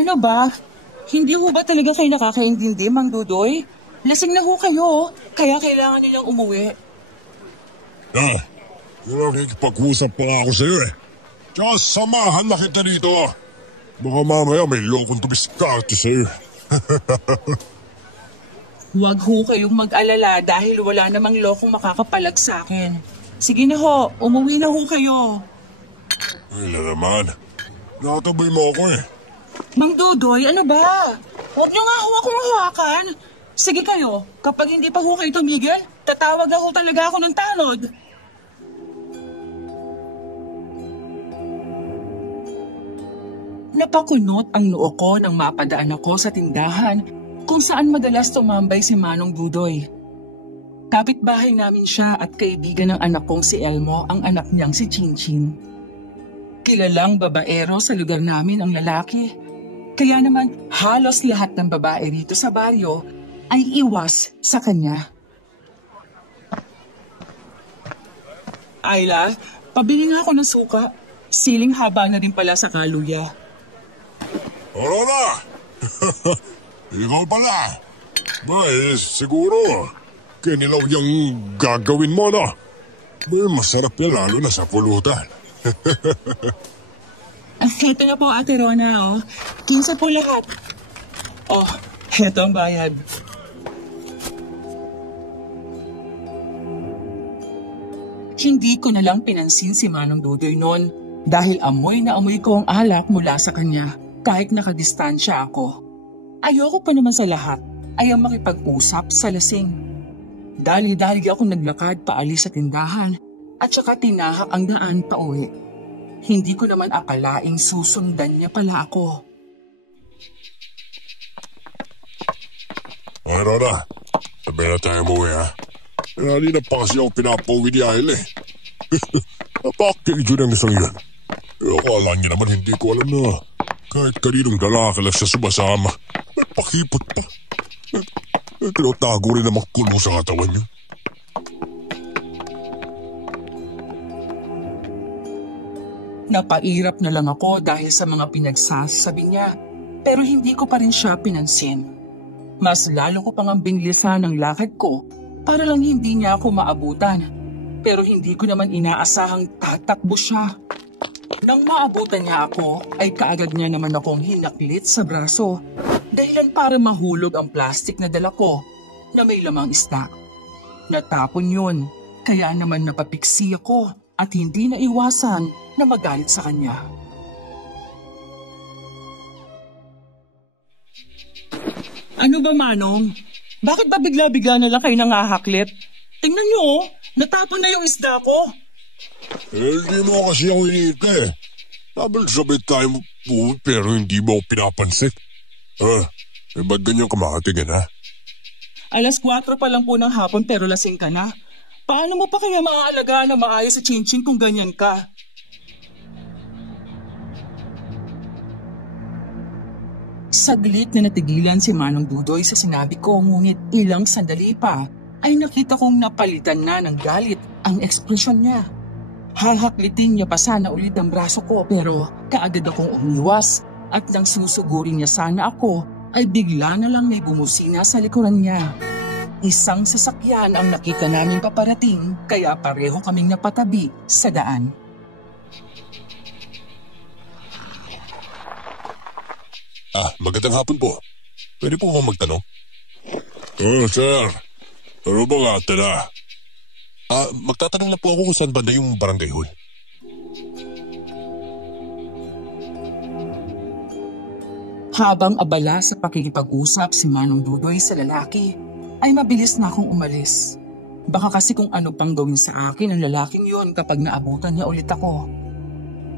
Ano ba? Hindi ho ba talaga kayo nakakaintindi, Mang Dudoy? Lasing na ho kayo, kaya kailangan nilang umuwi. Yun ang nakikipag-usap pa nga ako sa'yo eh. Tsaka samahan na kita dito. Baka mamaya may lokong tumiskarte sa'yo. Huwag ho kayong mag-alala dahil wala namang lokong makakapalag sa akin. Sige na ho, umuwi na ho kayo. Ay na naman. Nakatabay mo ako eh. Mang Dudoy, ano ba? Huwag niyo nga ho akong hawakan. Sige kayo, kapag hindi pa ho kayo tumigil, tatawag ako talaga ako ng tanod. Napakunot ang noo ko nang mapadaan ako sa tindahan kung saan madalas tumambay si Manong Dudoy. Kapitbahay namin siya at kaibigan ng anak kong si Elmo, ang anak niyang si Chinchin. Kilalang babaero sa lugar namin ang lalaki. Kaya naman halos lahat ng babae rito sa baryo ay iwas sa kanya. Ayla, pabili nga ako ng suka. Siling haba na rin pala sa kaluya. Aurora! Ikaw pala. Siguro. Kinilaw yung gagawin mo, no? Masarap yan lalo na sa pulutan. Heto na po, Ate Rona, oh. 15 po lahat. Oh, heto ang bayad. Hindi ko na lang pinansin si Manong Dudoy noon dahil amoy na amoy ko ang alak mula sa kanya kahit nakadistansya ako. Ayoko pa naman sa lahat ay ang makipag-usap sa lasing. Dali-dali akong naglakad paalis sa tindahan at saka tinahak ang daan pa uwi. Hindi ko naman akalaing susundan niya pala ako. Ay, Rona. Sabi na tayo umuwi, ha? Hindi na pa kasi ako pinapauwi ni Ayla, eh. Napakilidyo ng isang yan. Akala niya naman hindi ko alam na kahit kaninong lalaki lang siya sumasama. May pakipot pa. Tinatago rin naman kulong sa katawan niya. Napairap na lang ako dahil sa mga pinagsasabi niya, pero hindi ko pa rin siya pinansin. Mas lalo ko pang binilisan ang lakad ko para lang hindi niya ako maabutan. Pero hindi ko naman inaasahang tatakbo siya. Nang maabutan niya ako, ay kaagad niya naman akong hinaklit sa braso. Dahilan para mahulog ang plastik na dala ko na may lamang isda. Natapon yun, kaya naman napapiksi ako at hindi na iwasan na magalit sa kanya. Ano ba, Manong? Bakit ba bigla-bigla na lang kayo nangahaklit? Tingnan niyo, oh, natapon na yung isda ko. Hindi mo kasi ako iniita eh. Sabit tayo mo pero hindi mo ako pinapansin. Ba't ganyan kamatingin, ha? 4:00 pa lang po ng hapon pero lasing ka na. Paano mo pa kaya maaalagaan na maayos si Chinchin kung ganyan ka? Saglit na natigilan si Manong Dudoy sa sinabi ko, ngunit ilang sandali pa ay nakita kong napalitan na ng galit ang ekspresyon niya. Hahaklitin niya pa sana ulit ang braso ko pero kaagad akong umiwas at nang susugurin niya sana ako ay bigla na lang may bumusina sa likuran niya. Isang sasakyan ang nakita namin paparating kaya pareho kaming napatabi sa daan. Magandang hapon po. Pwede po akong magtanong? Sir. Ano ba nga tala? Magtatanong lang po ako kung saan banda yung barangay hall. Habang abala sa pakikipag-usap si Manong Dudoy sa lalaki, ay mabilis na akong umalis. Baka kasi kung ano pang gawin sa akin ang lalaking yon kapag naabutan niya ulit ako.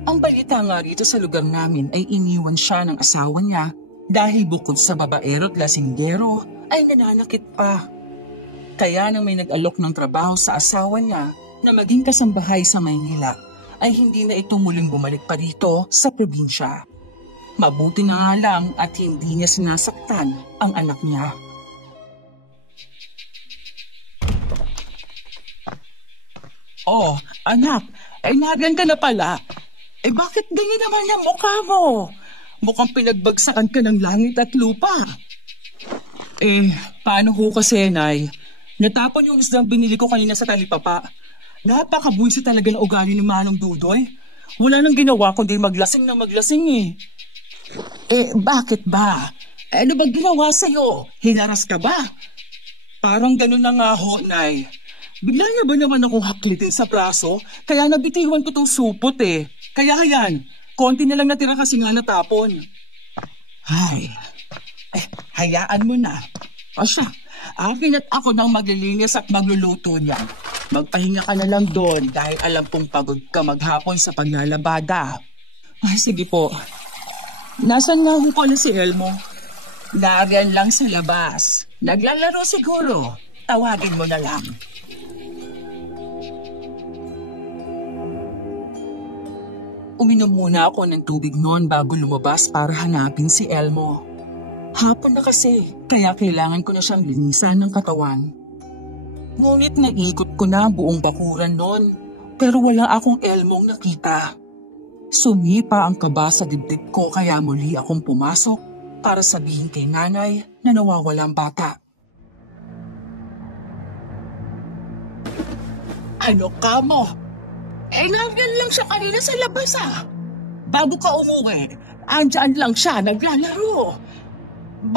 Ang balita nga rito sa lugar namin ay iniwan siya ng asawa niya dahil bukod sa babaero't lasinggero ay nananakit pa. Kaya nang may nag-alok ng trabaho sa asawa niya na maging kasambahay sa Maynila, ay hindi na ito muling bumalik pa rito sa probinsya. Mabuti na nga lang at hindi niya sinasaktan ang anak niya. Oh, anak, nagan ka na pala. Bakit ganyan naman yung mukha mo? Mukhang pinagbagsakan ka ng langit at lupa. Paano ho kasi, Nay? Natapon yung isdang binili ko kanina sa talipapa. Napakabuwisi talaga ng ugali ni Manong Dudoy. Wala nang ginawa kundi maglasing na maglasing Bakit ba? Ano ba ginawa sa'yo? Hinaras ka ba? Parang ganun na nga ho, Nay. Bigla niya ba naman akong haklitin sa braso? Kaya nabitiwan ko tong supot Kaya yan, konti na lang natira kasi nga natapon. Ay, hayaan mo na. O siya, akin at ako nang maglilinis at magluluto niyan. Magpahinga ka na lang doon dahil alam kong pagod ka maghapon sa paglalabada. Ay, sige po. Nasaan nga ho pala si Elmo? Nariyan lang sa labas. Naglalaro siguro. Tawagin mo na lang. Uminom muna ako ng tubig noon bago lumabas para hanapin si Elmo. Hapon na kasi, kaya kailangan ko na siyang linisan ng katawan. Ngunit naikot ko na buong bakuran noon, pero wala akong Elmong nakita. Sumipa ang kaba sa dibdib ko kaya muli akong pumasok para sabihin kay nanay na nawawala ang bata. Ano ka mo? Nandyan lang siya kanina sa labas Bago ka umuwi, andyan lang siya naglalaro.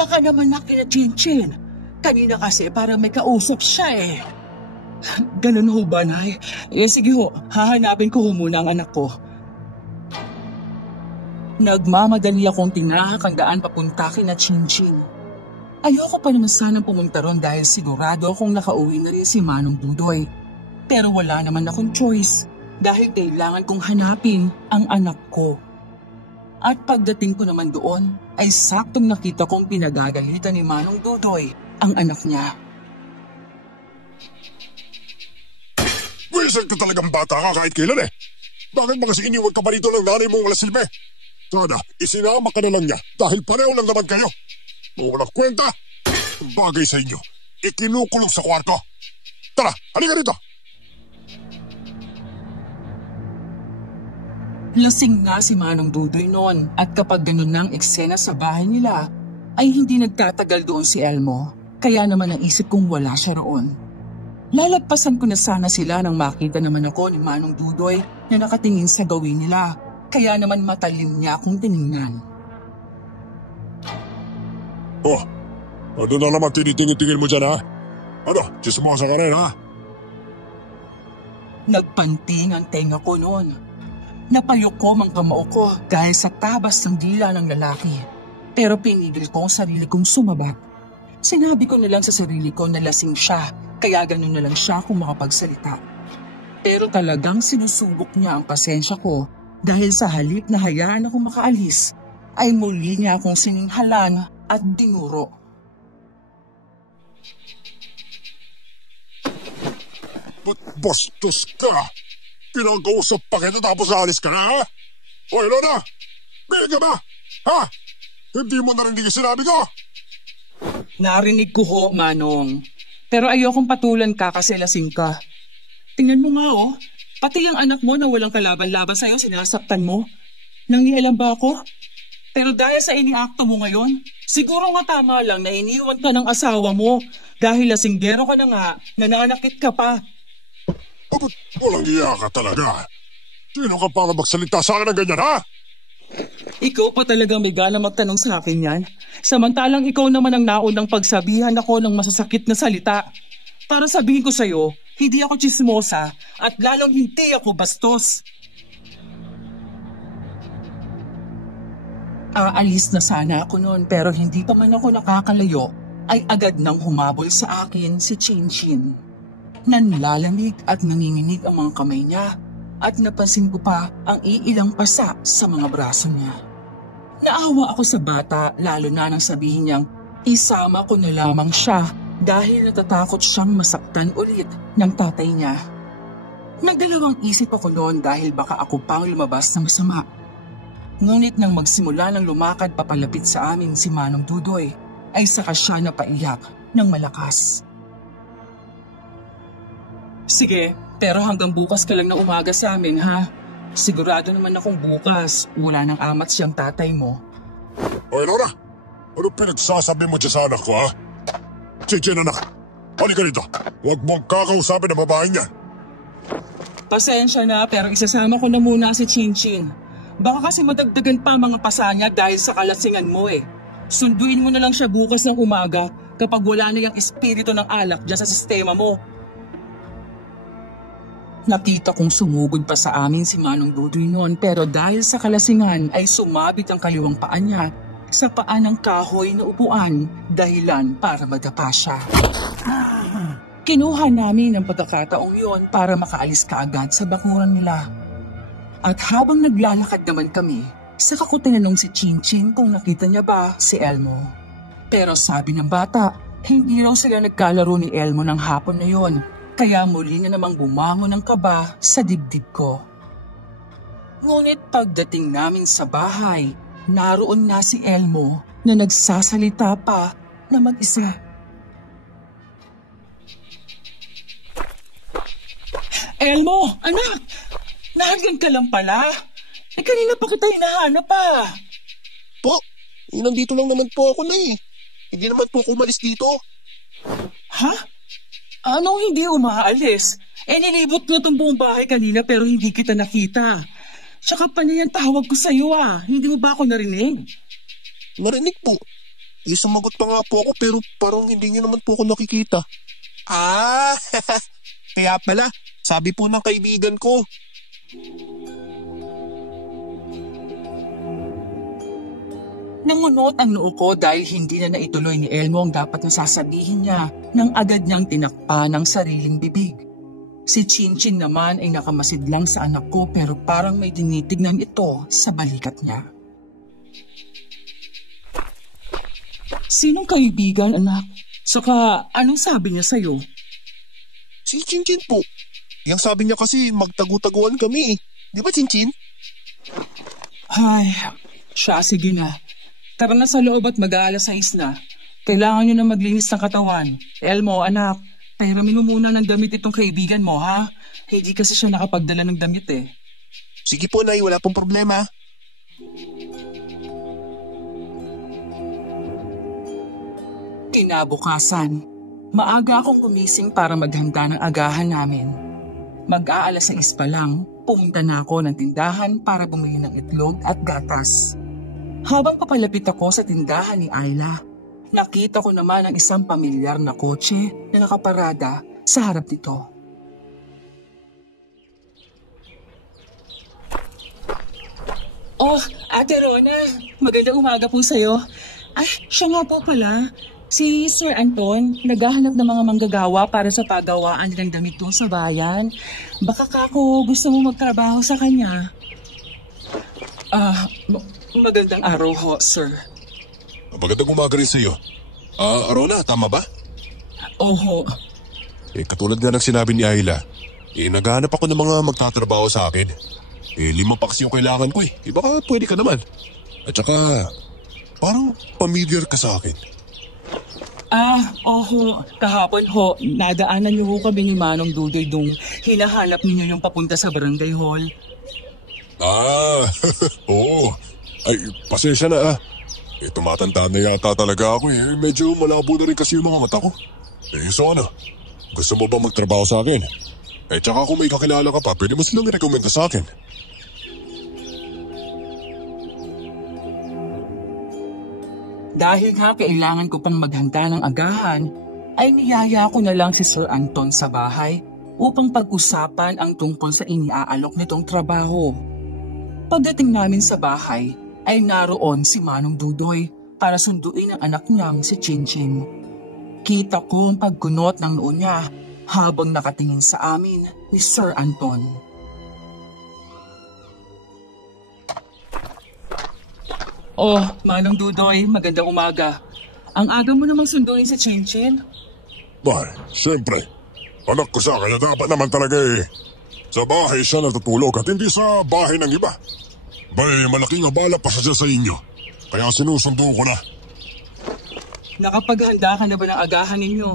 Baka naman nakina-chin-chin. Kanina kasi para may kausap siya Ganun ho ba, Nay? Sige ho, hahanapin ko muna ang anak ko. Nagmamadali akong tinahak ang daan papunta kina Chin-Chin. Ayoko pa naman sanang pumunta ron dahil sigurado akong nakauwi na rin si Manong Dudoy. Pero wala naman akong choice dahil kailangan kong hanapin ang anak ko. At pagdating ko naman doon, ay saktong nakita kong pinagagalitan ni Manong Dudoy ang anak niya. Wisan ka talagang bata ka kahit kailan Bakit ba kasi iniwan ka pa rito ng nanay mong wala silbi? Sana, isinama ka na lang niya dahil pareho lang naman kayo. Walang kwenta. Bagay sa inyo, ikinukulong sa kwarto. Tara, halika rito. Lasing nga si Manong Dudoy noon at kapag ganun ng eksena sa bahay nila, ay hindi nagtatagal doon si Elmo. Kaya naman naisip kong wala siya roon. Lalagpasan ko na sana sila nang makita naman ako ni Manong Dudoy na nakatingin sa gawin nila. Kaya naman matalim niya akong tiningnan. Ano na naman tinitingin-tingin mo dyan Ano, chismosa ka rin Nagpanting ang tenga ko noon. Napayukom ang kamao ko dahil sa tabas ng dila ng lalaki. Pero pinigil ko ang sarili kong sumabat. Sinabi ko na lang sa sarili ko na lasing siya, kaya ganun na lang siya kung makapagsalita. Pero talagang sinusubok niya ang pasensya ko dahil sa halip na hayaan akong makaalis, ay muli niya akong sininghalan at dinuro. Ba't bastos ka? Pinag-uusap pa kita tapos alis ka na O ano na? Bigyan ka ba? Hindi mo narinig yung sinabi ko? Narinig ko ho, Manong. Pero ayokong patulan ka kasi lasing ka. Tingnan mo nga pati yung anak mo na walang kalaban-laban sa'yo, sinasaktan mo. Nangialam ba ako? Pero dahil sa iniakto mo ngayon, siguro nga tama lang na iniwan ka ng asawa mo dahil lasinggero ka na nga, nananakit ka pa. Walang iya ka talaga. Sino ka para magsalita sa akin ng ganyan, Ikaw pa talagang may gana magtanong sa akin yan. Samantalang ikaw naman ang naunang pagsabihan ako ng masasakit na salita. Para sabihin ko sa'yo, hindi ako chismosa at lalong hindi ako bastos. Aalis na sana ako noon pero hindi pa man ako nakakalayo ay agad nang humabol sa akin si Chin-Chin. Nanlalamig at nanginginig ang mga kamay niya at napansin ko pa ang iilang pasa sa mga braso niya. Naawa ako sa bata lalo na nang sabihin niyang isama ko na lamang siya dahil natatakot siyang masaktan ulit ng tatay niya. Nagdalawang isip ako noon dahil baka ako pang lumabas ng masama. Ngunit nang magsimula ng lumakad papalapit sa amin si Manong Dudoy, ay saka siya napaiyak ng malakas. Sige, pero hanggang bukas ka lang na umaga sa amin, ha? Sigurado naman akong bukas, wala nang amat siyang tatay mo. Hoy, Nora! Ano pinagsasabi mo dyan sa anak ko, ha? Chinchin, anak! Halika dito! Huwag mong kakausapin ang babaeng yan! Pasensya na pero isasama ko na muna si Chinchin. Baka kasi madagdagan pa mga pasanya dahil sa kalasingan mo eh. Sunduin mo na lang siya bukas ng umaga kapag wala na yung espiritu ng alak dyan sa sistema mo. Nakita kong sumugod pa sa amin si Manong Dudoy noon pero dahil sa kalasingan ay sumabit ang kaliwang paa niya sa paa ng kahoy na upuan dahilan para madapa siya. Kinuha namin ang pagkakataong yon para makaalis kaagad sa bakuran nila. At habang naglalakad naman kami, saka ko tinanong si Chinchin kung nakita niya ba si Elmo. Pero sabi ng bata, hindi raw sila nagkalaro ni Elmo ng hapon na yon, kaya muli na namang bumangon ng kaba sa dibdib ko. Ngunit pagdating namin sa bahay, naroon na si Elmo na nagsasalita pa na mag-isa. Elmo, anak! Nahagyan ka lang pala. Kanina pa kita hinahanap pa. Po, nandito lang naman po ako na eh. Hindi naman po ako umalis dito. Ha? Anong hindi umaalis? Nilibot mo itong buong bahay kanina pero hindi kita nakita. Tsaka pa niyan tawag ko sa'yo ah. Hindi mo ba ako narinig? Narinig po. Sumagot pa nga po ako pero parang hindi niyo naman po ako nakikita. Ah, kaya pala, sabi po ng kaibigan ko. Nangunot ang noo ko dahil hindi na naituloy ni Elmo ang dapat na sasabihin niya nang agad niyang tinakpa ng sariling bibig. Si Chinchin naman ay nakamasid lang sa anak ko pero parang may tinitignan ito sa balikat niya. Sinong kaibigan, anak? Saka anong sabi niya sa'yo? Si Chinchin po. Yang sabi niya kasi magtagu-taguan kami eh. Di ba, Chinchin? Ay, siya sige na. Tara na sa loob at mag-aalas 6 na. Kailangan niyo na maglinis ng katawan. Elmo, anak, pahiramin mo muna ng damit itong kaibigan mo, ha? Hindi kasi siya nakapagdala ng damit eh. Sige po, Nay. Wala pong problema. Kinabukasan, maaga akong gumising para maghanda ng agahan namin. Mag-aalas 6 pa lang, pumunta na ako ng tindahan para bumili ng itlog at gatas. Habang papalapit ako sa tindahan ni Ayla, nakita ko naman ang isang pamilyar na kotse na nakaparada sa harap nito. Oh, Ate Rona, magandang umaga po sa'yo. Ay, siya nga po pala. Si Sir Anton, naghahanap ng mga manggagawa para sa pagawaan ng damit doon sa bayan. Baka kako gusto mo magtrabaho sa kanya. Magandang araw ho, sir. Magandang umaga rin sa'yo. Rona, tama ba? Oho. Katulad nga ng sinabi ni Ayla, naghahanap ako ng mga magtatrabaho sa akin. 5 pa kasi yung kailangan ko eh. Baka pwede ka naman. At saka, parang familiar ka sa akin. Oho. Kahapon ho, nadaanan niyo ho kami ni Manong Dudoy dong hinahanap ninyo yung papunta sa barangay hall. Oo. Ay, pasensya na tumatanda na yata talaga ako eh. Medyo malabo na rin kasi yung mga mata ko. So ano, gusto mo ba magtrabaho sa akin? Tsaka kung may kakilala ka pa, pwede mo silang i-recommenda sa akin. Dahil nga kailangan ko pang maghanda ng agahan, ay niyaya ko na lang si Sir Anton sa bahay upang pag-usapan ang tungkol sa iniaalok nitong trabaho. Pagdating namin sa bahay, ay naroon si Manong Dudoy para sunduin ang anak niyang si Chinchin. Kita ko ang pagkunot ng noo niya habang nakatingin sa amin ni Sir Anton. Oh, Manong Dudoy, magandang umaga. Ang aga mo namang sunduin si Chinchin? Bay, siyempre. Anak ko siya, kaya dapat naman talaga sa bahay siya natutulog at hindi sa bahay ng iba. Bay, malaking abala pa siya sa inyo. Kaya sinusundo ko na. Nakapaghanda ka na ba ng agahan ninyo?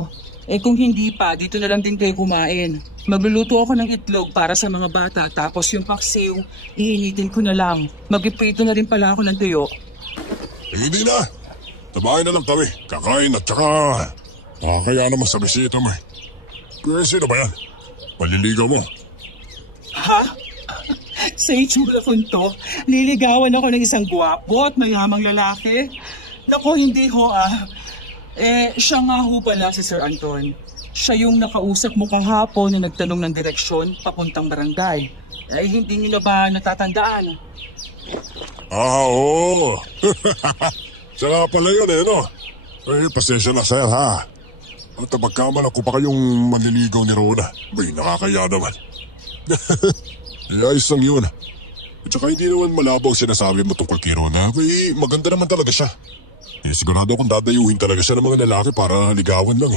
Kung hindi pa, dito na lang din kayo kumain. Magluluto ako ng itlog para sa mga bata tapos yung paksiw, iinitin ko na lang. Magpiprito na rin pala ako ng tuyo. Hindi na. Sa bahay na lang kami. Kakain at saka nakakaya naman sa bisita mo. Kaya sino ba yan? Maliligaw mo. Ha? Sa itsura ko to, liligawan ako ng isang gwapo at mayamang lalaki. Naku, hindi ho siya nga ho pala si Sir Anton. Siya yung nakausap mo kahapon na nagtanong ng direksyon papuntang barangay. Hindi niyo na ba natatandaan? Oo. Siya nga pala yun no? Pasensya na sir ha. At magkaman ako pa kayong manliligaw ni Rona. May nakakaya naman. Ayos lang yun. At saka hindi naman malabo sinasabi mo tungkol kay Rona. Maganda naman talaga siya. Sigurado akong dadayuhin talaga siya ng mga lalaki para ligawan lang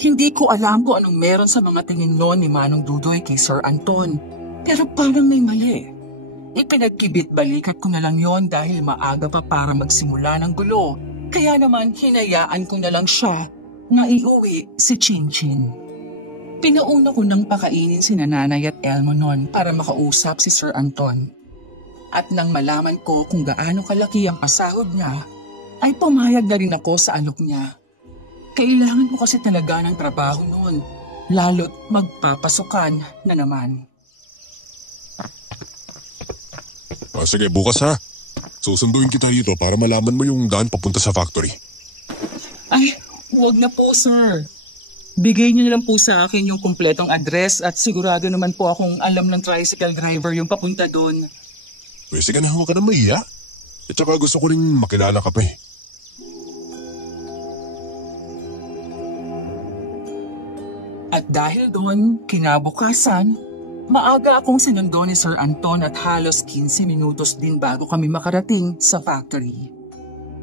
Hindi ko alam kung anong meron sa mga tingin noon ni Manong Dudoy kay Sir Anton. Pero parang may mali. Ipinagkibit-balikat ko na lang yon dahil maaga pa para magsimula ng gulo. Kaya naman hinayaan ko na lang siya na iuwi si Chinchin. Pinauna ko nang pakainin si Nanay at Elmo noon para makausap si Sir Anton. At nang malaman ko kung gaano kalaki ang pasahod niya, ay pumayag na rin ako sa alok niya. Kailangan ko kasi talaga ng trabaho noon, lalo't magpapasukan na naman. Sige, bukas ha. Susunduin kita dito para malaman mo yung daan papunta sa factory. Ay, huwag na po sir. Bigay niyo na lang po sa akin yung kumpletong address at sigurado naman po akong alam ng tricycle driver yung papunta doon. Sige na, huwag ka na maiya. At saka gusto ko rin makilala ka pa At dahil doon, kinabukasan, maaga akong sinundo ni Sir Anton at halos 15 minutos din bago kami makarating sa factory.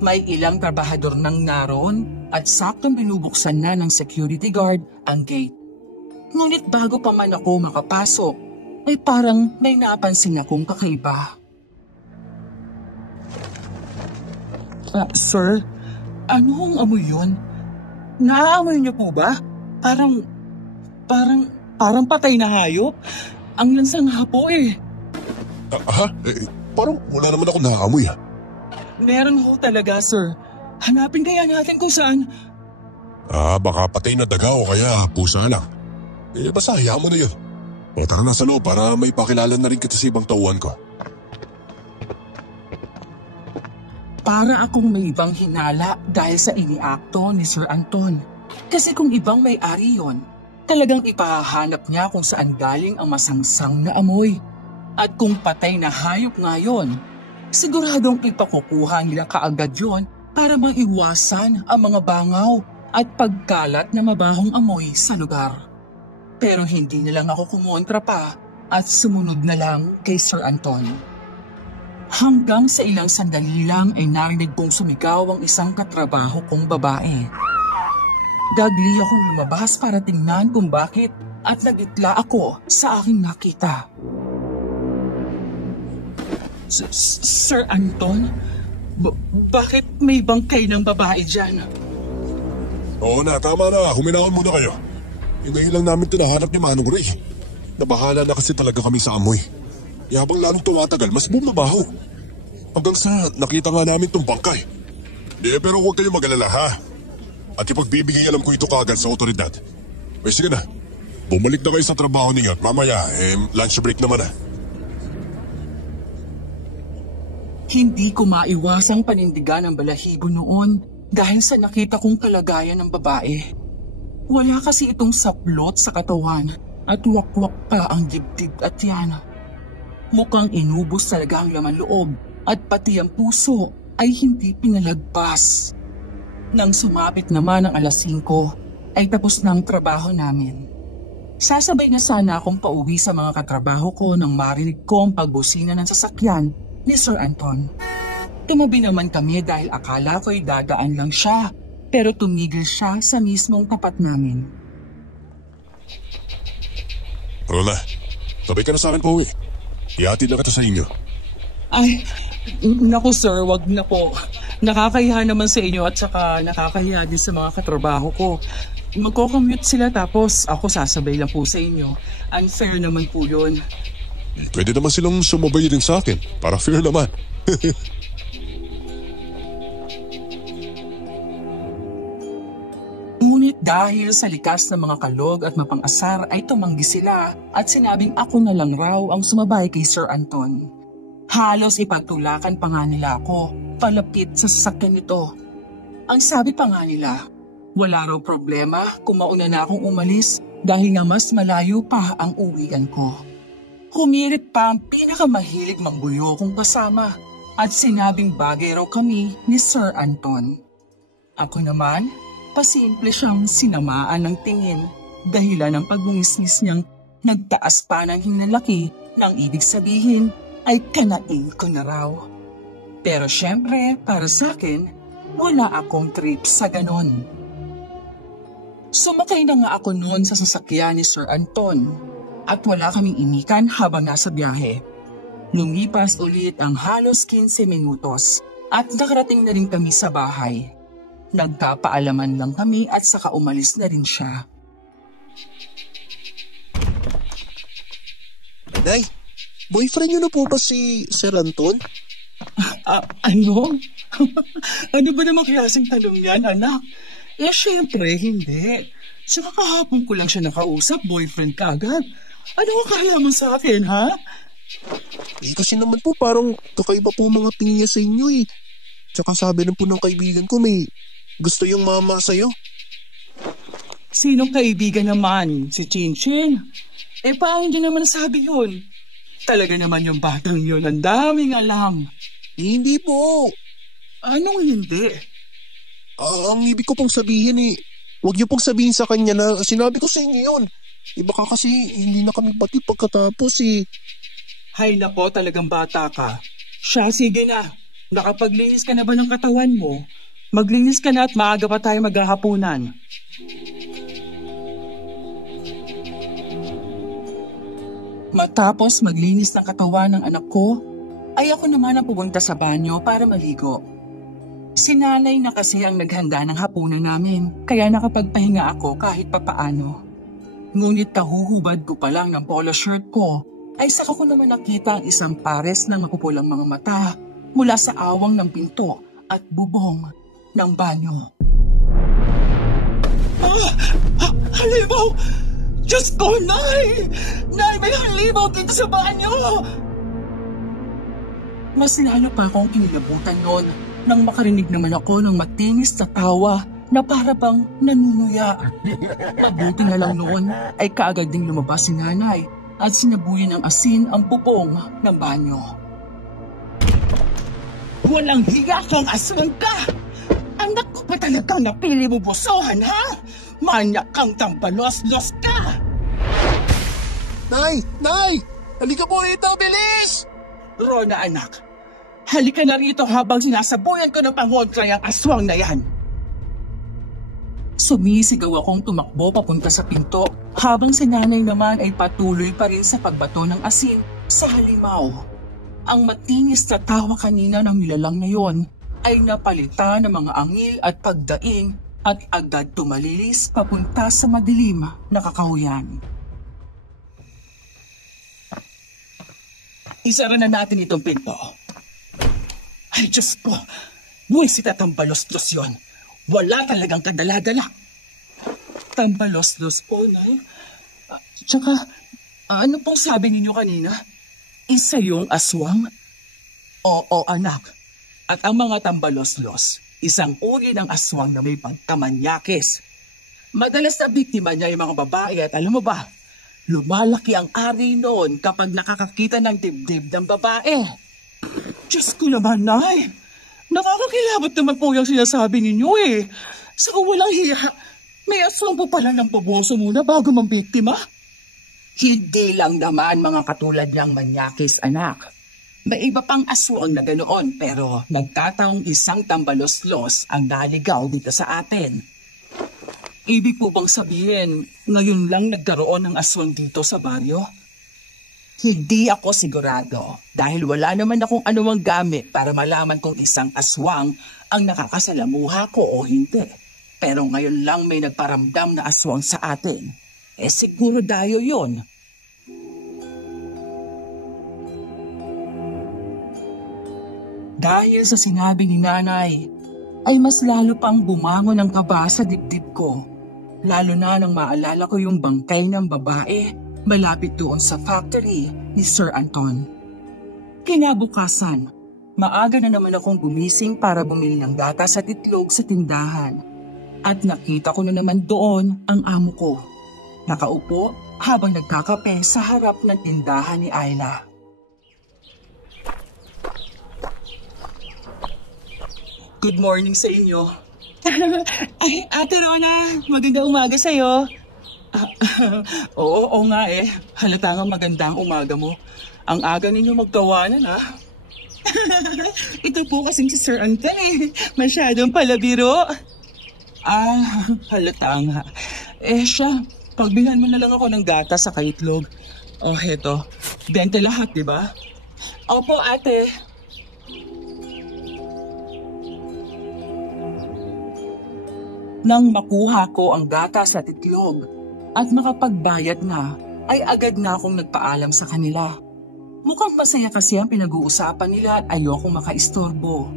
May ilang trabahador nang naroon at saktong binubuksan na ng security guard ang gate. Ngunit bago pa man ako makapasok, ay parang may napansin akong kakaiba. Sir, anong amoy yun? Naaamoy niyo po ba? Parang patay na hayop. Ang lansang nga po parang wala naman ako nakaamoy Meron ho talaga, sir. Hanapin kaya natin kung saan. Baka patay na daga o kaya pusa lang. Basta hayaan mo na yun. O tara na sa loob para may pakilala na rin kita sa ibang tauhan ko. Para akong may ibang hinala dahil sa iniakto ni Sir Anton. Kasi kung ibang may-ari yon, talagang ipahanap niya kung saan galing ang masangsang na amoy. At kung patay na hayop nga yun, siguradong ipakukuha nila kaagad yon para maiwasan ang mga bangaw at pagkalat na mabahong amoy sa lugar. Pero hindi na lang ako kumontra pa at sumunod na lang kay Sir Anton. Hanggang sa ilang sandali lang ay narinig kong sumigaw ang isang katrabaho kong babae. Dagli akong lumabas para tingnan kung bakit at nagitla ako sa aking nakita. Sir Anton? Bakit may bangkay ng babae dyan? Oo na, tama na. Huminahon muna kayo. Ngayon lang namin tinahanap ni Manong Ray. Nabahala na kasi talaga kami sa amoy. Habang lalong tumatagal, mas bumabaho. Hanggang sa nakita nga namin tong bangkay. Pero huwag kayong mag-alala ha. At ipagbibigay alam ko ito kaagad sa otoridad. Sige na. Bumalik na kayo sa trabaho ninyo at mamaya, lunch break naman Hindi ko maiwasang panindigan ang balahibo noon dahil sa nakita kong kalagayan ng babae. Wala kasi itong saplot sa katawan at wakwak pa ang dibdib at yan. Mukhang inubos talaga ang laman loob at pati ang puso ay hindi pinalagpas. Nang sumapit naman ang 5:00 ay tapos na ang trabaho namin. Sasabay na sana akong pauwi sa mga katrabaho ko nang marinig ko ang pagbusina ng sasakyan ni Sir Anton. Tumabi naman kami dahil akala ko'y dadaan lang siya, pero tumigil siya sa mismong tapat namin. Rona, sabay ka na sa akin po Ihatid na kita sa inyo. Ay, naku sir, wag na po. Nakakahiya naman sa inyo at saka nakakahiya din sa mga katrabaho ko. Magko-commute sila tapos ako sasabay lang po sa inyo. Unfair naman po yun. Pwede naman silang sumabay din sa akin para fair naman. Ngunit dahil sa likas ng mga kalog at mapang-asar ay tumanggi sila at sinabing ako na lang raw ang sumabay kay Sir Anton. Halos ipagtulakan pa nga nila ako palapit sa sasakyan nito. Ang sabi pa nga nila, wala raw problema kung mauna na akong umalis dahil nga mas malayo pa ang uwian ko. Humirit pa ang pinakamahilig manggulo kong kasama at sinabing bagay raw kami ni Sir Anton. Ako naman, pasimple siyang sinamaan ng tingin dahilan ng pagbungisnis niyang nagtaas pa ng hinalaki nang ibig sabihin ay kanain ko na raw. Pero syempre, para sa akin, wala akong trip sa ganon. Sumakay na nga ako noon sa sasakyan ni Sir Anton at wala kaming imikan habang nasa biyahe. Lumipas ulit ang halos 15 minutos at nakarating na rin kami sa bahay. Nagkapaalaman lang kami at saka umalis na rin siya. Nay, boyfriend niyo na po ba si Sir Anton? Ano? Ano ba namang klaseng tanong yan, anak? Eh, syempre, hindi. Saka kahapon ko lang siya nakausap, boyfriend ka agad. Ano ang kahalaman sa akin, ha? Eh, kasi naman po parang kakaiba po mga tingin niya sa inyo eh. Tsaka sabi rin po ng kaibigan ko may gusto yung mama sa'yo. Sinong kaibigan naman? Si Chinchin? Eh, paano hindi naman nasabi yun? Talaga naman yung batang yun, ang daming alam. Eh, hindi po. Anong hindi? Ang ibig ko pong sabihin eh, huwag niyo pong sabihin sa kanya na sinabi ko sa inyo yun. Baka kasi hindi na kami pati pagkatapos eh. Hay nako, talagang bata ka. Siya, sige na. Nakapaglinis ka na ba ng katawan mo? Maglinis ka na at maaga pa tayo maghahapunan. Matapos maglinis ng katawan ng anak ko, ay ako naman ang pupunta sa banyo para maligo. Si nanay na kasi ang naghanda ng hapunan namin, kaya nakapagpahinga ako kahit papaano. Ngunit kahuhubad ko pa lang ng polo shirt ko, ay saka ko naman nakita ang isang pares ng mapupulang mga mata mula sa awang ng pinto at bubong ng banyo. Halimaw! Diyos ko, Nay! Nay, may halimaw dito sa banyo! Mas lalo pa akong inilabutan noon nang makarinig naman ako ng matinis na tawa na para bang nanunuya. Mabuti na lang noon ay kaagad ding lumabas si nanay at sinabuyan ng asin ang bubong ng banyo. Walang hiya kang aswang ka! Anak ko pa talagang napili mo busohan, ha? Manyak kang tampalos-los ka! Nay! Nay! Halika po rito, bilis! Rona, anak. Halika na rito habang sinasabuyan ko ng pangontra yung aswang na yan. Sumisigaw akong tumakbo papunta sa pinto habang si nanay naman ay patuloy pa rin sa pagbato ng asin sa halimaw. Ang matinis na tawa kanina ng nilalang na yon ay napalitan ng mga angil at pagdaing at agad tumalilis papunta sa madilim na kakahuyan. Isara na natin itong pinto. Ay, Diyos ko! Buwisit at tambalos-los yun. Wala talagang kadala-dala. Tambalos-los po, Nay. Tsaka, ano pong sabi ninyo kanina? Isa yung aswang? Oo, anak. At ang mga tambalos-los, isang uri ng aswang na may pagkamanyakis. Madalas na biktima niya yung mga babae at alam mo ba, lumalaki ang ari noon kapag nakakakita ng dibdib ng babae. Diyos ko naman, Nay. Nakakakilabot naman po yung sinasabi ninyo eh. Sa walang hiya, may aswang po pala ng boboso muna bago mambiktima. Hindi lang naman mga katulad ng manyakis, anak. May iba pang aswang na ganoon pero nagkataong isang tambalos-los ang naligaw dito sa atin. Ibig po bang sabihin, ngayon lang nagkaroon ng aswang dito sa baryo? Hindi ako sigurado dahil wala naman akong anumang gamit para malaman kung isang aswang ang nakakasalamuha ko o hindi. Pero ngayon lang may nagparamdam na aswang sa atin. Eh siguro dayo yon. Dahil sa sinabi ni nanay, ay mas lalo pang bumangon ang kaba sa dibdib ko. Lalo na nang maalala ko yung bangkay ng babae malapit doon sa factory ni Sir Anton. Kinabukasan, maaga na naman akong gumising para bumili ng gatas at itlog sa tindahan. At nakita ko na naman doon ang amo ko. Nakaupo habang nagkakape sa harap ng tindahan ni Ayla. Good morning sa inyo. Ay, Ate Rona, magandang umaga sa'yo. Oo nga eh. Halata nga magandang umaga mo. Ang aga ninyo magkawanan ha. Ito po kasing si Sir Anton eh. Masyadong palabiro. Halata nga. Siya, pagbilhan mo na lang ako ng gatas sa kaitlog. Heto. 20 lahat, di ba? Opo, ate. Nang makuha ko ang gatas at itlog at makapagbayad na, ay agad na akong nagpaalam sa kanila. Mukhang masaya kasi ang pinag-uusapan nila at ayoko makaistorbo.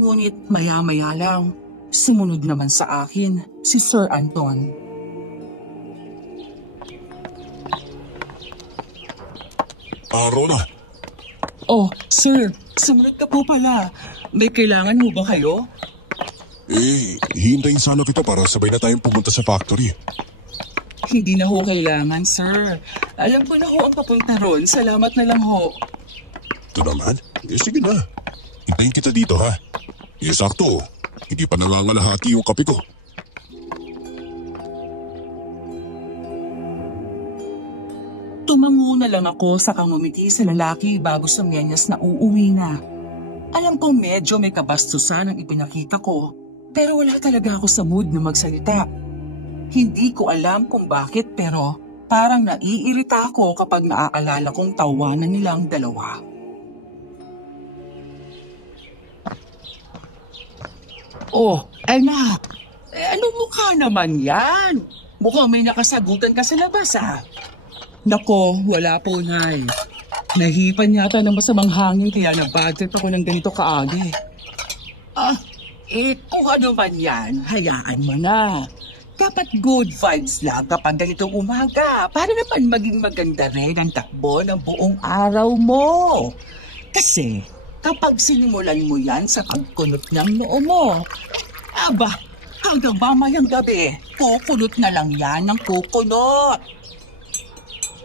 Ngunit maya-maya lang, sumunod naman sa akin si Sir Anton. Rona. Oh, sir, sumunod ka po pala. May kailangan mo ba kayo? Hihintayin sana kita para sabay na tayong pumunta sa factory. Hindi na ho kailangan, sir. Alam ko na ho ang papunta ron. Salamat na lang ho. Ito naman? Sige na. Hintayin kita dito, ha? Sakto. Hindi pa nangangalahati yung kape ko. Tumango na lang ako sa kangumiti sa lalaki bago sumenyas na uuwi na. Alam kong medyo may kabastusan ang ipinakita ko, pero wala talaga ako sa mood na magsalita. Hindi ko alam kung bakit pero parang naiirita ako kapag naaalala kong tawanan nilang dalawa. Oh, anak, anong mukha naman yan? Mukhang may nakasagutan ka sa labas Nako, wala po, Nay. Nahipan yata ng masamang hangin kaya nag-bad ako ng ganito kaagi. Kung ano man yan, hayaan mo na. Dapat good vibes lang kapag ganitong umaga para naman maging maganda rin ang takbo ng buong araw mo. Kasi kapag sinimulan mo yan sa pagkunot ng noo mo, hanggang mamayang gabi, kukunot na lang yan ng kukunot.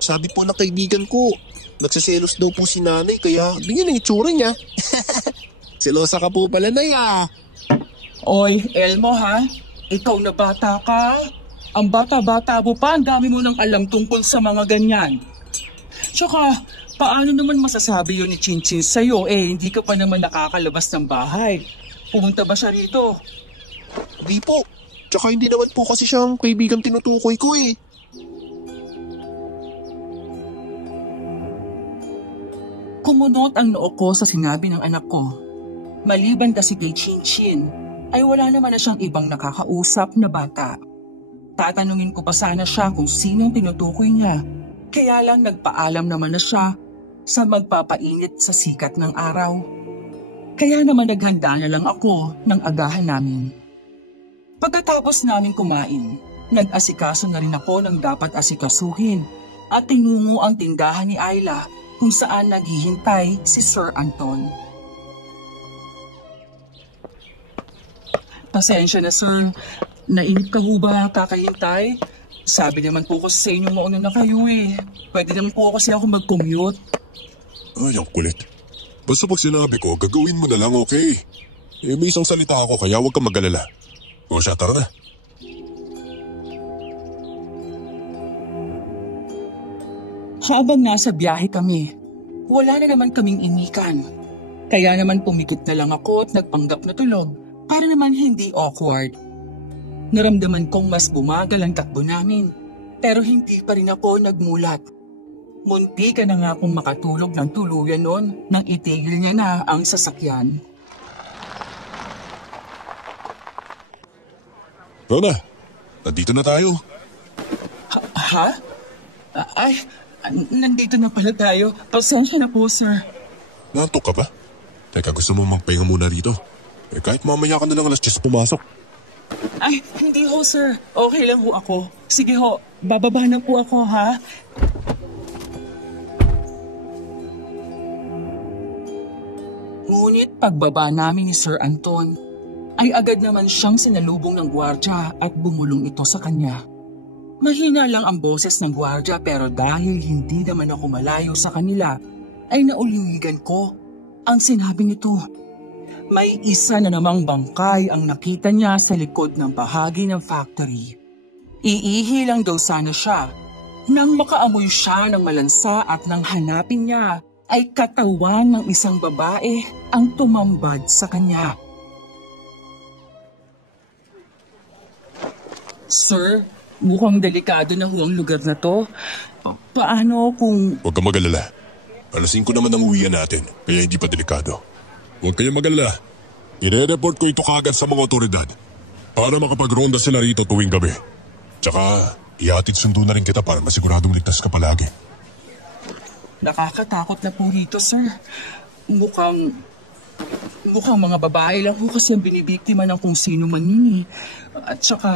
Sabi po ng kaibigan ko, nagsaselos daw po si nanay kaya ganyan ang itsura niya. Selosa ka po pala, Nay Oy, Elmo ikaw na bata ka? Ang bata-bata mo pa, ang dami mo nang alam tungkol sa mga ganyan. Tsaka, paano naman masasabi yun ni Chinchin sa'yo? Hindi ka pa naman nakakalabas ng bahay. Pumunta ba siya rito? Hindi po. Tsaka hindi naman po kasi siyang kaibigan tinutukoy ko Kumunot ang noo ko sa sinabi ng anak ko. Maliban kasi kay Chinchin, ay wala naman na siyang ibang nakakausap na bata. Tatanungin ko pa sana siya kung sinong tinutukoy niya. Kaya lang nagpaalam naman na siya sa magpapainit sa sikat ng araw. Kaya naman naghanda na lang ako ng agahan namin. Pagkatapos namin kumain, nag-asikaso na rin ako ng dapat asikasuhin at tinungo ang tindahan ni Ayla kung saan naghihintay si Sir Anton. Pasensya na, sir. Nainip ka ho ba kakahintay? Sabi naman po ko sa inyo mauna na kayo Pwede naman po kasi ako mag-commute. Ay, ang kulit. Basta pag sinabi ko, gagawin mo na lang, okay? May isang salita ako kaya huwag kang mag-alala. O siya, tara na. Habang nasa biyahe kami, wala na naman kaming inikan. Kaya naman pumikit na lang ako at nagpanggap na tulog. Para naman hindi awkward. Naramdaman kong mas bumagal ang takbo namin, pero hindi pa rin ako nagmulat. Munti ka na nga akong makatulog ng tuluyan noon nang itigil niya na ang sasakyan. Rona, nandito na tayo. Nandito na pala tayo. Pasensya na po, sir. Nantok ka ba? Teka, gusto mo magpahinga muna rito? Kahit mamaya ka na lang 10:00 pumasok. Ay, hindi ho sir. Okay lang ho ako. Sige ho, bababa na po ako ha. Ngunit pagbaba namin ni Sir Anton, ay agad naman siyang sinalubong ng gwardya at bumulong ito sa kanya. Mahina lang ang boses ng gwardya pero dahil hindi naman ako malayo sa kanila, ay naulinigan ko ang sinabi nito. May isa na namang bangkay ang nakita niya sa likod ng bahagi ng factory. Iihi lang daw sana siya. Nang makaamoy siya ng malansa at nang hanapin niya, ay katawan ng isang babae ang tumambad sa kanya. Sir, mukhang delikado na ho ang lugar na to. Paano kung... Huwag kang mag-alala. 5:00 naman ang uwian natin, kaya hindi pa delikado. Huwag kayong mag-alala. I-report ko ito kaagad sa mga otoridad para makapag-ronda sila rito tuwing gabi. Tsaka, ihatid sundo na rin kita para masiguradong ligtas ka palagi. Nakakatakot na po rito, sir. Mukhang mga babae lang ho kasi ang binibiktima ng kung sino man yun eh. At saka,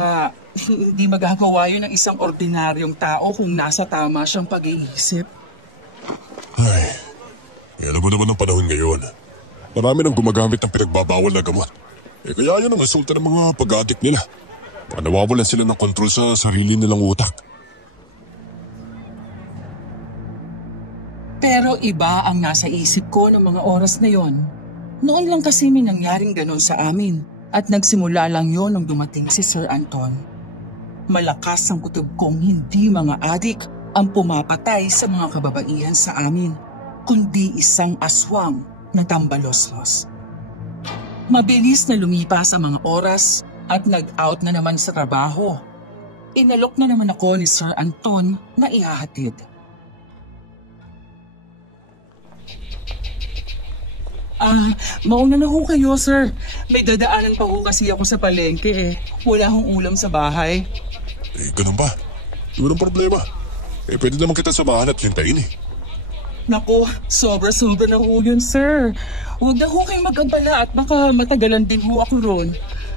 hindi magagawa yun ng isang ordinaryong tao kung nasa tama siyang pag-iisip. Ay, alam mo naman ang panahon ngayon. Marami nang gumagamit ng pinagbabawal na gamot. Kaya yan ang resulta ng mga pag-addict nila. Nawawalan sila ng kontrol sa sarili nilang utak. Pero iba ang nasa isip ko ng mga oras na yon. Noon lang kasi may nangyaring ganon sa amin at nagsimula lang yon nung dumating si Sir Anton. Malakas ang kutob kong hindi mga adik ang pumapatay sa mga kababaihan sa amin, kundi isang aswang na tambaloslos. Mabilis na lumipas ang mga oras at nag-out na naman sa trabaho. Inalok na naman ako ni Sir Anton na ihahatid. Mauna na ho kayo, sir. May dadaanan pa ho kasi ako sa palengke eh. Wala hong ulam sa bahay. Ganun ba? Walang problema. Pwede naman kita samahan at hintayin eh. Naku, sobra-sobra na ho yun, sir. Huwag na ho kayong mag-abala at baka matagalan din ho ako ron.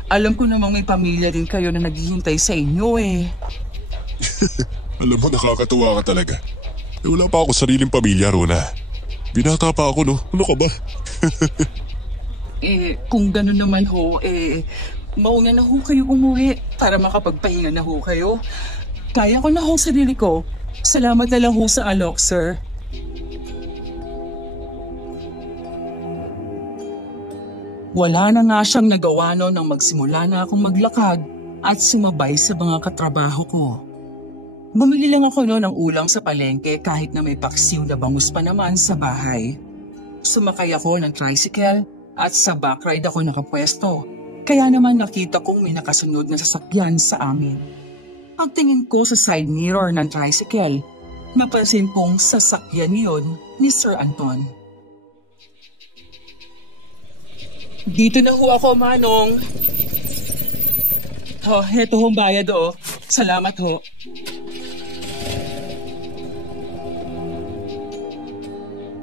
Alam ko namang may pamilya din kayo na naghihintay sa inyo eh. Alam mo, nakakatuwa ka talaga. Wala pa ako sariling pamilya, Rona. Binata pa ako, no? Ano ka ba? Kung gano'n naman ho, mauna na ho kayo umuwi para makapagpahinga na ho kayo. Kaya ko na ho sarili ko. Salamat na lang ho sa alok, sir. Wala na nga siyang nagawa no nang magsimula na akong maglakad at sumabay sa mga katrabaho ko. Bumili lang ako no ng ulam sa palengke kahit na may paksiw na bangus pa naman sa bahay. Sumakay ako ng tricycle at sa backride ako nakapwesto. Kaya naman nakita kong may nakasunod na sasakyan sa amin. Pagtingin ko sa side mirror ng tricycle, mapansin kong sasakyan niyon ni Sir Anton. Dito na ho ako, Manong. Heto hong bayad o. Salamat ho.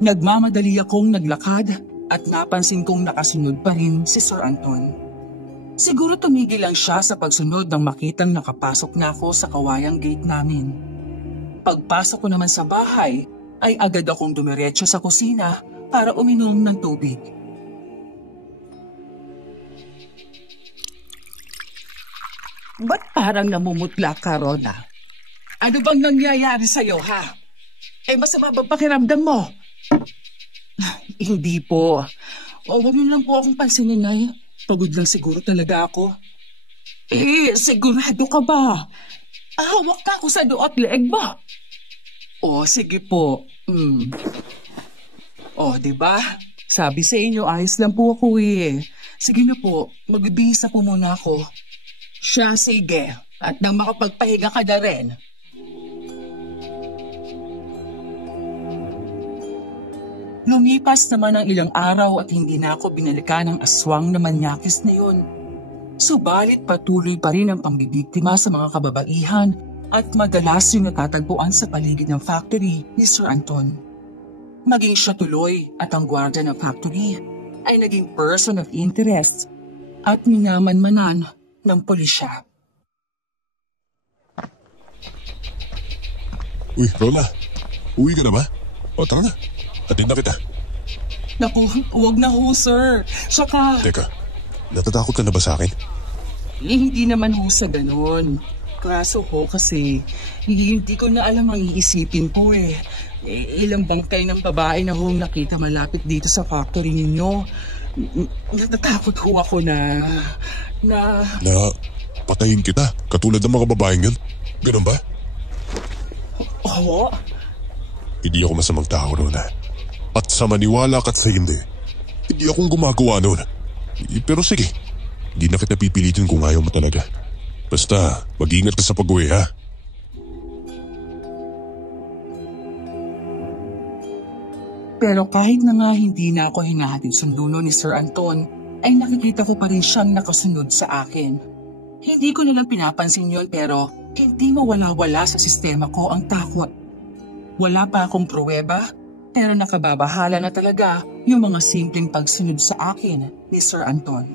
Nagmamadali akong naglakad at napansin kong nakasunod pa rin si Sir Anton. Siguro tumigil lang siya sa pagsunod nang makitang nakapasok na ako sa kawayang gate namin. Pagpasok ko naman sa bahay, ay agad akong dumiretso sa kusina para uminom ng tubig. Ba't parang namumutla ka, Rona? Ano bang nangyayari sa'yo, ha? Masama bang pakiramdam mo? Hindi po. Huwag niyo lang po akong pansinin, Nay. Pagod lang siguro talaga ako. Sigurado ka ba? Hawak ka ako sa duot leeg ba? Sige po. Diba? Sabi sa inyo, ayos lang po ako eh. Sige na po, magbibihis na po muna ako. Siya, sige. At nang makapagpahinga ka na rin. Lumipas naman ang ilang araw at hindi na ako binalikan ng aswang na manyakis na yun. Subalit patuloy pa rin ang pambibiktima sa mga kababaihan at madalas yung natatagpuan sa paligid ng factory ni Sir Anton. Maging siya tuloy at ang gwardiya ng factory ay naging person of interest at minamanmanan ng pulisya. Uy, Rola. Uwi ka na ba? O, tara na. Hatid na kita. Naku, huwag na ho, sir. Saka, Teka, natatakot ka na ba sa akin? hindi naman ho sa ganun. Kaso ho kasi, hindi ko na alam ang iisipin ko eh. Ilang bangkay ng babae na ho nakita malapit dito sa factory ninyo. Natatakot ho ako na... Na patayin kita, katulad ng mga babaeng yun. Ganun ba? Oo? Hindi ako masamang tao noon. At sa maniwala ka't sa hindi akong gumagawa noon. Pero sige, hindi na kita pipilitin kung ayaw mo talaga. Basta, mag-ingat ka sa pag-uwi, ha? Pero kahit na nga hindi na ako hinahatid sunduno ni Sir Anton, ay nakikita ko pa rin siyang nakasunod sa akin. Hindi ko nalang pinapansin yon pero hindi mawala-wala sa sistema ko ang takot. Wala pa akong pruweba, pero nakababahala na talaga yung mga simpleng pagsunod sa akin ni Sir Anton.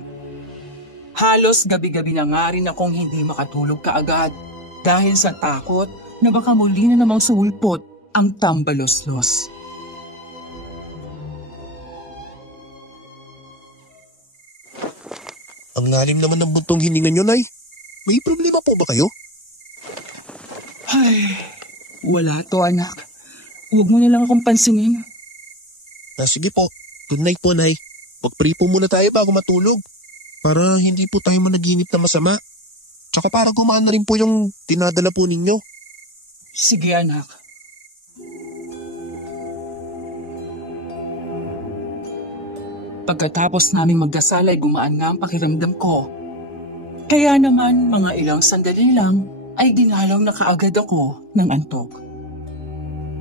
Halos gabi-gabi na nga rin akong hindi makatulog kaagad dahil sa takot na baka muli na namang suulpot ang tambaloslos. Ang lalim naman ng buntong hininga nyo, Nay. May problema po ba kayo? Ay, wala to anak. Huwag mo nilang akong pansinin. Sige po. Good night po, Nay. Mag-pray po muna tayo bago matulog. Para hindi po tayo managinip na masama. Tsaka para gumana rin po yung dinadala po ninyo. Sige anak. Pagkatapos namin magdasal ay gumaan nga ang pakiramdam ko. Kaya naman mga ilang sandali lang ay dinalaw na kaagad ako ng antok.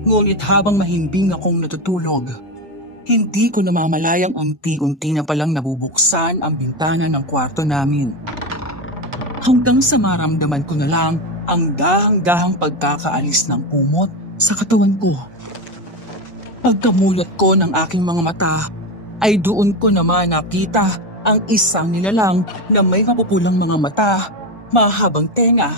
Ngunit habang mahimbing akong natutulog, hindi ko namamalayang unti-unti na palang nabubuksan ang bintana ng kwarto namin. Hanggang sa maramdaman ko na lang ang dahang-dahang pagkakaalis ng kumot sa katawan ko. Pagkamulat ko ng aking mga mata, ay doon ko naman nakita ang isang nilalang na may mapupulang mga mata, mahabang tenga,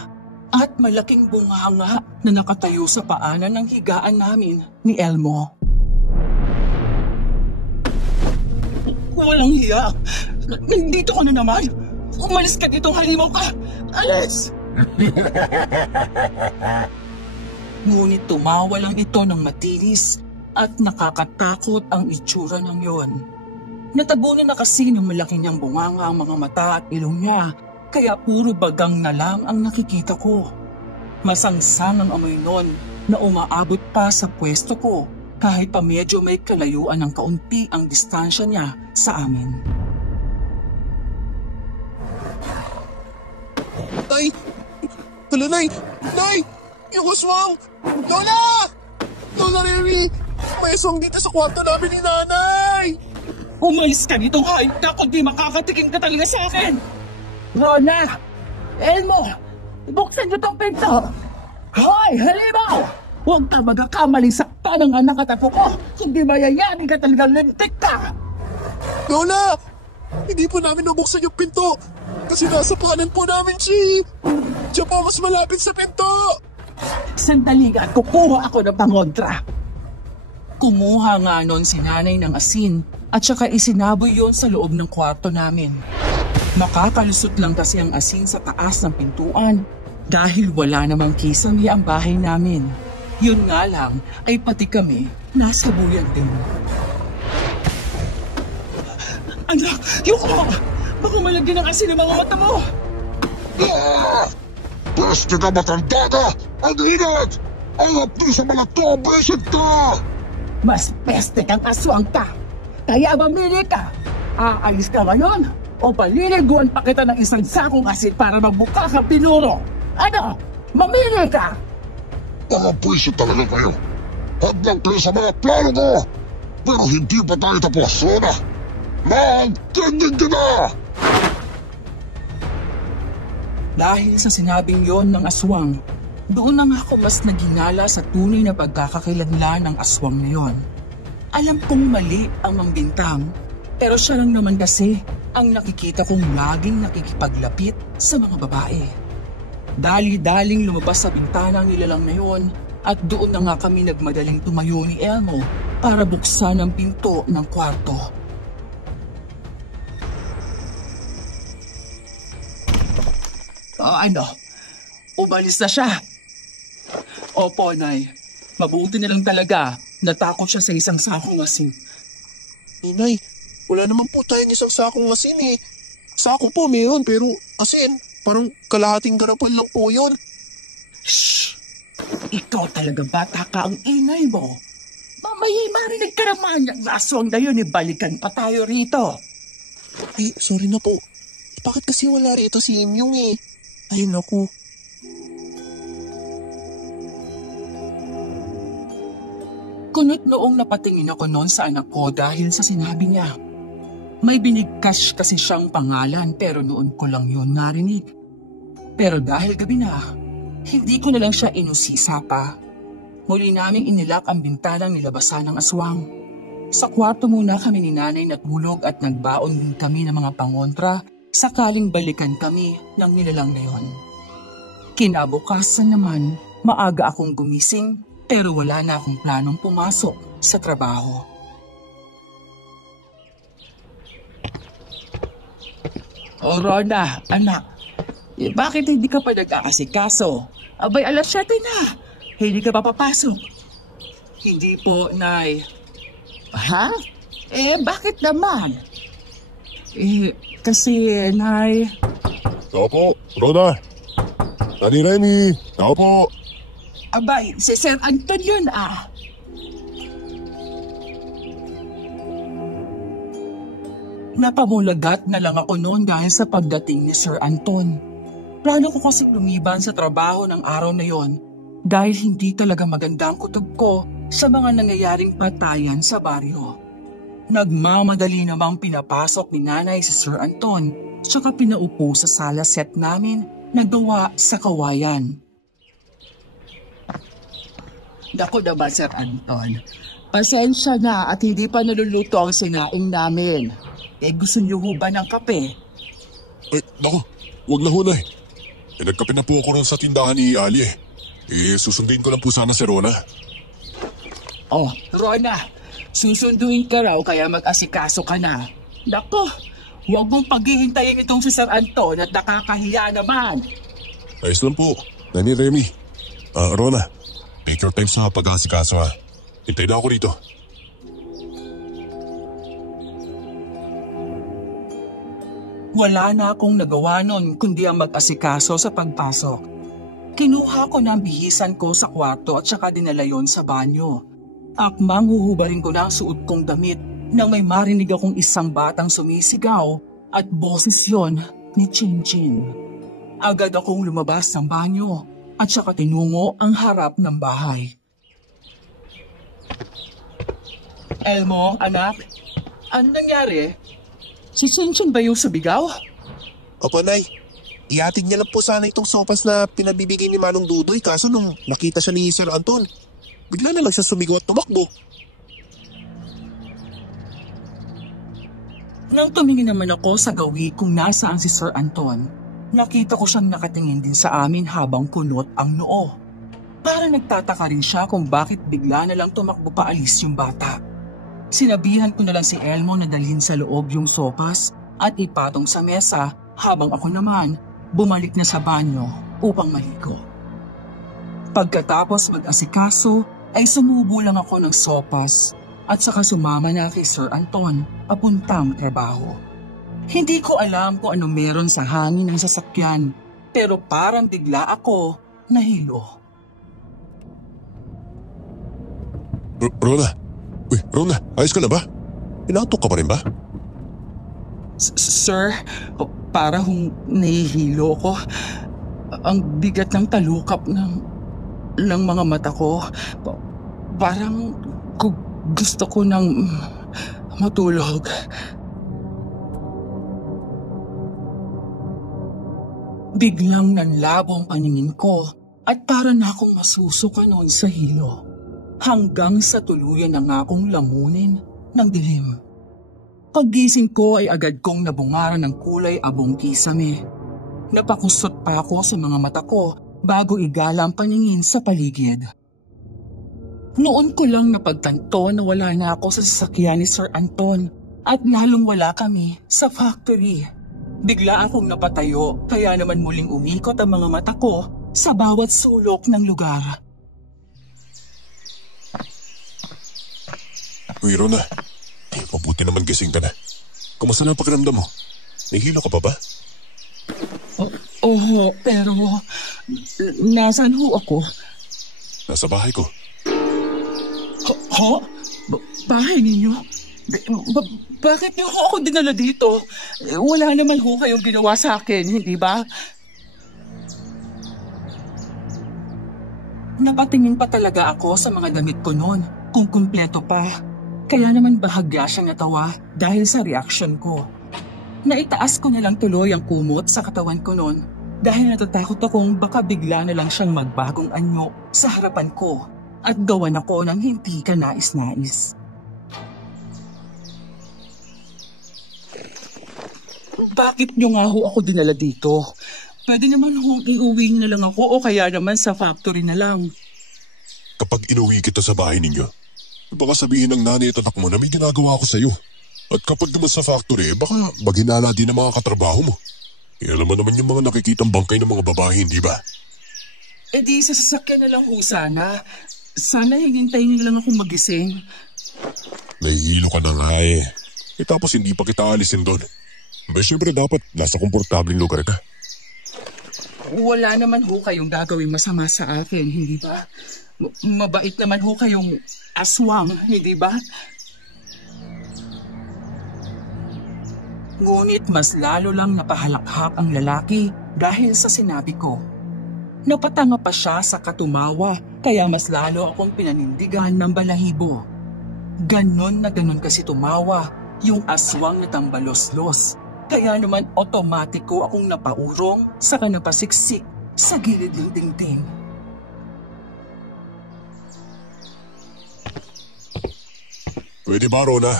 at malaking bunganga na nakatayo sa paanan ng higaan namin ni Elmo. Walang hiya! Nandito ka na naman! Umalis ka dito, halimaw ka! Alis! Ngunit tumawa lang ito ng matinis at nakakatakot ang itsura ng yon. Natabunan na kasi ng malaki niyang bunganga ang mga mata at ilong niya, kaya puro bagang na lang ang nakikita ko. Masangsang ang amoy nun na umaabot pa sa pwesto ko kahit pa medyo may kalayuan ng kaunti ang distansya niya sa amin. Nay! Hala, Nay! Nay! Yung aswang! Lola! Lola Riri! May aswang dito sa kwarto namin ni Nanay! Umalis ka dito, hayop ka, kundi makakatikim ka talaga sa akin! Rona! Elmo! Buksan niyo tong pinto! Hoy! Halimaw! Huwag ka magkakamaling sakta ng anak at apo ko! Hindi mayayari ka talagang lintik ka! Lola! Hindi po namin nabuksan yung pinto! Kasi nasa paanan po namin si... Diyan po mas malapit sa pinto! Sandali nga at kukuha ako ng pangontra. Kumuha nga nun si nanay ng asin at saka isinaboy yon sa loob ng kwarto namin. Makakalusot lang kasi ang asin sa taas ng pintuan dahil wala namang kisame ang bahay namin. Yun nga lang ay pati kami nasa buyan din. Anak, yuko! Baka malagyan ng asin ang mga mata mo! Peste ka, matanda ka! Ang ingat! Ayap din sa mga to, besit ka! Mas peste kang aswang ka! Kaya mamili ka! Aalis ka ngayon o paliliguan pa kita ng isang sakong asin para magbuka ka pinuro! Ano? Mamili ka! Mga puwiso talaga kayo. Hadlang kayo sa mga plano mo. Pero hindi pa tayo tapos, Rona. Magtingin ka na! Dahil sa sinabing yon ng aswang, doon na nga ako mas nagingala sa tunay na pagkakakilanlan ng aswang na yon. Alam kong mali ang mangbintang, Pero siya lang naman kasi ang nakikita kong laging nakikipaglapit sa mga babae. Dali-daling lumabas sa bintana ang nilalang na yon at doon na nga kami nagmadaling tumayo ni Elmo para buksan ang pinto ng kwarto. Umalis na siya. Opo, Nay. Mabuti na lang talaga. Natakot siya sa isang sakong asin. Nay, wala naman po tayong isang sakong asin eh. Sako po meron pero asin, parang kalahating garapan lang po yun. Shh! Ikaw talaga bata ka ang ingay mo. Mamaya marinig ka naman yung aswang na yun, balikan pa tayo rito. Sorry na po. Bakit kasi wala rito si Imyong eh? Ay naku. Kunot noong napatingin ako noon sa anak ko dahil sa sinabi niya. May binigkas kasi siyang pangalan pero noon ko lang yun narinig. Pero dahil gabi na, hindi ko na lang siya inusisa pa. Muli naming inilak ang bintanang nilabasan ng aswang. Sa kwarto muna kami ni Nanay natulog at nagbaon din kami ng mga pangontra sakaling balikan kami ng nilalang na yon. Kinabukasan naman, maaga akong gumising pero wala na akong planong pumasok sa trabaho. O Rona, anak, bakit hindi ka pa nag-aasikaso? Abay, alas 7 na. Hindi ka pa papasok. Hindi po, Nay. Ha? Bakit naman? Kasi, Nay... Tao po, Rona. Nani Remy, tao po. Abay, si Sir Anton yun Napamulagat na lang ako noon dahil sa pagdating ni Sir Anton. Plano ko kasi lumiban sa trabaho ng araw na yon dahil hindi talaga maganda ang kutob ko sa mga nangyayaring patayan sa baryo. Nagmamadali namang pinapasok ni Nanay si Sir Anton tsaka pinaupo sa sala set namin na gawa sa kawayan. Naku naman, Sir Anton. Pasensya na at hindi pa naluluto ang sinaing namin. Gusto niyo ho ba ng kape? Ay, naku, wag na ho, Nay. Nagkape na po ako rin sa tindahan ni Ali eh. Susundin ko lang po sana si Rona. Oh, Rona, susunduin ka raw kaya mag-asikaso ka na. Naku, huwag mong paghihintayin itong si Sir Anton at nakakahiya naman. Ayos lang po, Nani Remy. Rona, take your time sa pag-asikaso ha. Hintay na ako rito. Wala na akong nagawa nun kundi ang mag-asikaso sa pagpasok. Kinuha ko na ang bihisan ko sa kwarto at saka dinala yon sa banyo. Akmang huhubarin ko na ang suot kong damit nang may marinig akong isang batang sumisigaw at boses yon ni Chin Chin. Agad akong lumabas ng banyo at saka tinungo ang harap ng bahay. Elmo, anak, anong nangyari? Si Chin Chin ba yung subigaw? Opo, Nay. Ihatid niya lang po sana itong sopas na pinabibigay ni Manong Dudoy kaso nung nakita siya ni Sir Anton, bigla na lang siya sumigaw at tumakbo. Nang tumingin naman ako sa gawi kung nasaan si Sir Anton, nakita ko siyang nakatingin din sa amin habang kunot ang noo. Parang nagtataka rin siya kung bakit bigla na lang tumakbo paalis yung bata. Sinabihan ko na lang si Elmo na dalhin sa loob yung sopas at ipatong sa mesa habang ako naman bumalik na sa banyo upang maligo. Pagkatapos mag-asikaso ay sumubo lang ako ng sopas at saka sumama na kay Sir Anton papuntang trabaho. Hindi ko alam kung ano meron sa hangin ng sasakyan pero parang bigla ako nahilo. Rona! Uy, Rona, ayos ka na ba? Inaantok ka pa rin ba? Sir, parang nahihilo ko. Ang bigat ng talukap ng mga mata ko. Parang gusto ko nang matulog. Biglang nanlabo ang paningin ko at para na akong masusuka noon sa hilo. Hanggang sa tuluyan na nga akong lamunin ng dilim. Paggising ko ay agad kong nabungaran ng kulay abong kisame. Napakusot pa ako sa mga mata ko bago igala ang paningin sa paligid. Noon ko lang napagtanto na wala na ako sa sasakyan ni Sir Anton at lalong wala kami sa factory. Bigla akong napatayo kaya naman muling umikot ang mga mata ko sa bawat sulok ng lugar. Uy, Rona. Mabuti naman gising ka na. Kumusta na ang pakiramdam mo? Nahihilo ka pa ba? Oo, pero nasaan ho ako? Nasa bahay ko. Bahay ninyo? Bakit niyo ho ako dinala dito? Wala naman ho kayong ginawa sa akin, hindi ba? Napatingin pa talaga ako sa mga damit ko noon, kung kumpleto pa. Kaya naman bahagya siyang natawa dahil sa reaksyon ko. Naitaas ko na lang tuloy ang kumot sa katawan ko noon dahil natatakot akong baka bigla na lang siyang magbagong anyo sa harapan ko at gawan ako ng hindi ka nais-nais. Bakit niyo nga ho ako dinala dito? Pwede naman ho iuwi na lang ako o kaya naman sa factory na lang. Kapag inuwi kita sa bahay ninyo, baka sabihin ng nanay at anak mo na may ginagawa ako sa'yo. At kapag naman sa factory, baka maghinala din ang mga katrabaho mo. Alam mo naman yung mga nakikitang bangkay ng mga babae, hindi ba? E di sa sasakyan na lang ho sana. Sana hinintayin niyo lang akong magising. Nahihilo ka na nga eh. Tapos hindi pa kita alisin doon. Ba syempre dapat nasa komportableng lugar ka. Wala naman ho kayong gagawing masama sa akin, hindi ba? Mabait naman ho kayong aswang, hindi ba? Ngunit mas lalo lang napahalakhak ang lalaki dahil sa sinabi ko. Napatanga pa siya sa katumawa kaya mas lalo akong pinanindigan ng balahibo. Ganon na ganon kasi tumawa yung aswang na tambalos-los. Kaya naman otomatiko akong napaurong sa kanapasiksik sa gilid ng dingding. Pwede ba, Rona?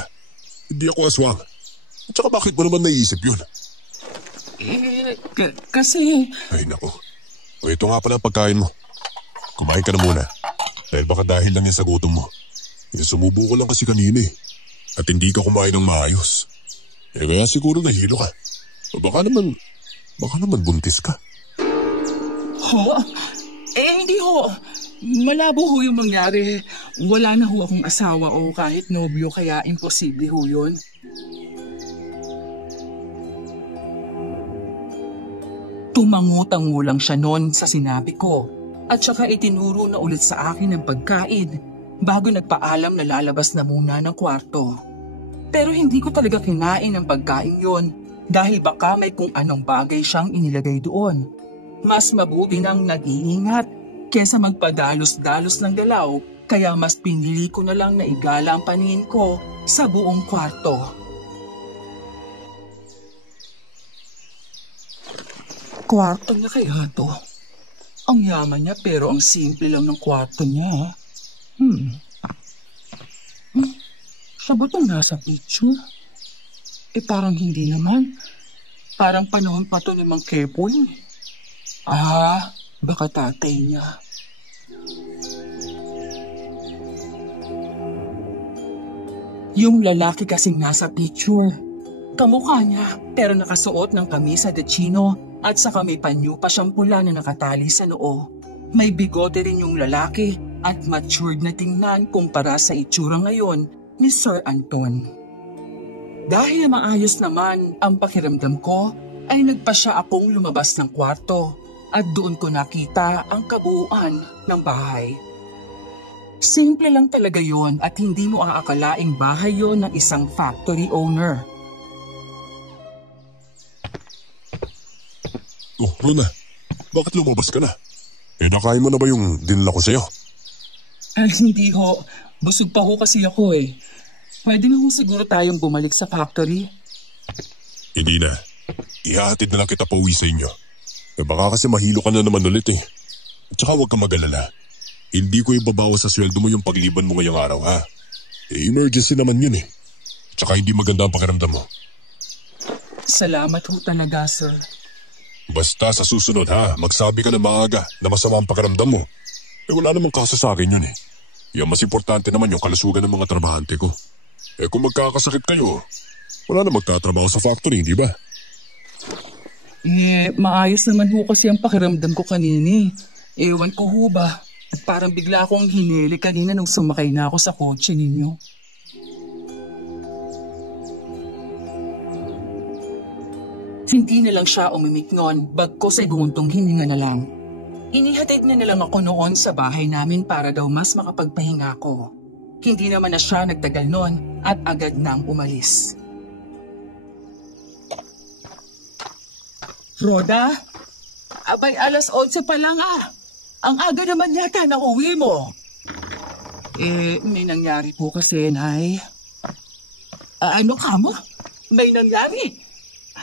Hindi ako aswang. At saka bakit mo naman naisip yun? Kasi... Ay, naku. O ito nga pala ang pagkain mo. Kumain ka na muna. Dahil baka dahil lang yan sa gutom mo. Sumubo ko lang kasi kanina eh. At hindi ka kumain ng maayos. Kaya siguro nahilo ka. O baka naman buntis ka. Ho? Hindi ho. Malabo ho yung mangyari. Wala na ho akong asawa o kahit nobyo kaya imposible ho yun. Tumangutang lang siya noon sa sinabi ko at saka itinuro na ulit sa akin ang pagkain bago nagpaalam na lalabas na muna ng kwarto. Pero hindi ko talaga kinain ang pagkain yon dahil baka may kung anong bagay siyang inilagay doon. Mas mabuti nang nag-iingat kesa magpadalos-dalos ng galaw kaya mas pinili ko na lang na igala ang paningin ko sa buong kwarto. Kwarto niya kaya to? Ang yaman niya pero ang simple lang ng kwarto niya. Siya ba itong nasa picture? Parang hindi naman. Parang panahon pa to ni Mang Kepoy. Baka tatay niya. Yung lalaki kasing nasa picture. Kamukha niya pero nakasuot ng kamisa de chino at saka may panyo pa siyang pula na nakatali sa noo. May bigote rin yung lalaki at matured na tingnan kumpara sa itsura ngayon ni Sir Anton. Dahil maayos naman ang pakiramdam ko, ay nagpasya akong lumabas ng kwarto at doon ko nakita ang kabuuan ng bahay. Simple lang talaga yon at hindi mo aakalaing bahay yon ng isang factory owner. Oh, Rona, bakit lumabas ka na? Nakain mo na ba yung dinala ko sa'yo? Hindi ho. Busog pa ho kasi ako eh. Pwede na ho siguro tayong bumalik sa factory? Hindi na. Ihahatid na lang kita pa uwi sa inyo. Baka kasi mahilo ka na naman ulit eh. At saka huwag ka mag-alala. Hindi ko ibabawas sa sweldo mo yung pagliban mo ngayong araw ha. Emergency naman yun eh. Tsaka hindi maganda ang pakiramdam mo. Salamat ho talaga, sir. Basta sa susunod ha, magsabi ka na maaga na masama ang pakiramdam mo. Wala namang kaso sa akin yun eh. Yung mas importante naman yung kalusugan ng mga trabahante ko. Kung magkakasakit kayo, wala na magtatrabaho sa factory, di ba? Maayos naman ho kasi ang pakiramdam ko kanina. Ewan ko ho ba. At parang bigla akong hinili kanina nung sumakay na ako sa kotse ninyo. Hindi na lang siya umimik noon, bagkos ay gumuntong hininga na lang. Inihatid na lang ako noon sa bahay namin para daw mas makapagpahinga ako. Hindi naman na siya nagtagal noon at agad nang umalis. Rhoda? Abay, alas 11 pa lang ah. Ang aga naman yata na uwi mo. May nangyari po kasi, Nay. Ano ka mo? May nangyari?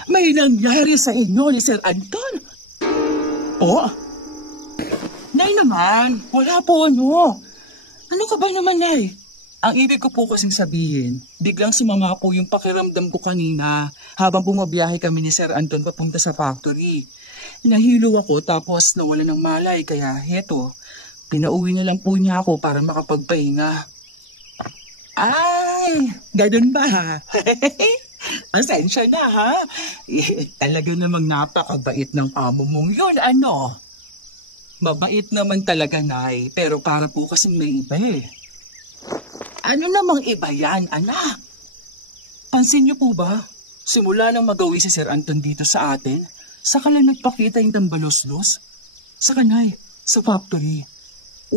May nangyari sa inyo ni Sir Anton? Oh? Nay naman, wala po ano. Ano ka ba naman, Nay? Ang ibig ko po kasing sabihin, biglang sumama po yung pakiramdam ko kanina habang bumabiyahe kami ni Sir Anton papunta sa factory. Nahilo ako tapos nawala ng malay kaya heto, pinauwi na lang po niya ako para makapagpahinga. Ay, ganun ba? Asensya na ha? Talaga namang napakabait ng amo mong yun, ano? Mabait naman talaga, Nay, pero para po kasing may iba eh. Ano namang iba yan, anak? Pansin niyo po ba? Simula nang magawi si Sir Anton dito sa atin, saka lang nagpakita yung dambalos-los. Saka, Nay, sa factory.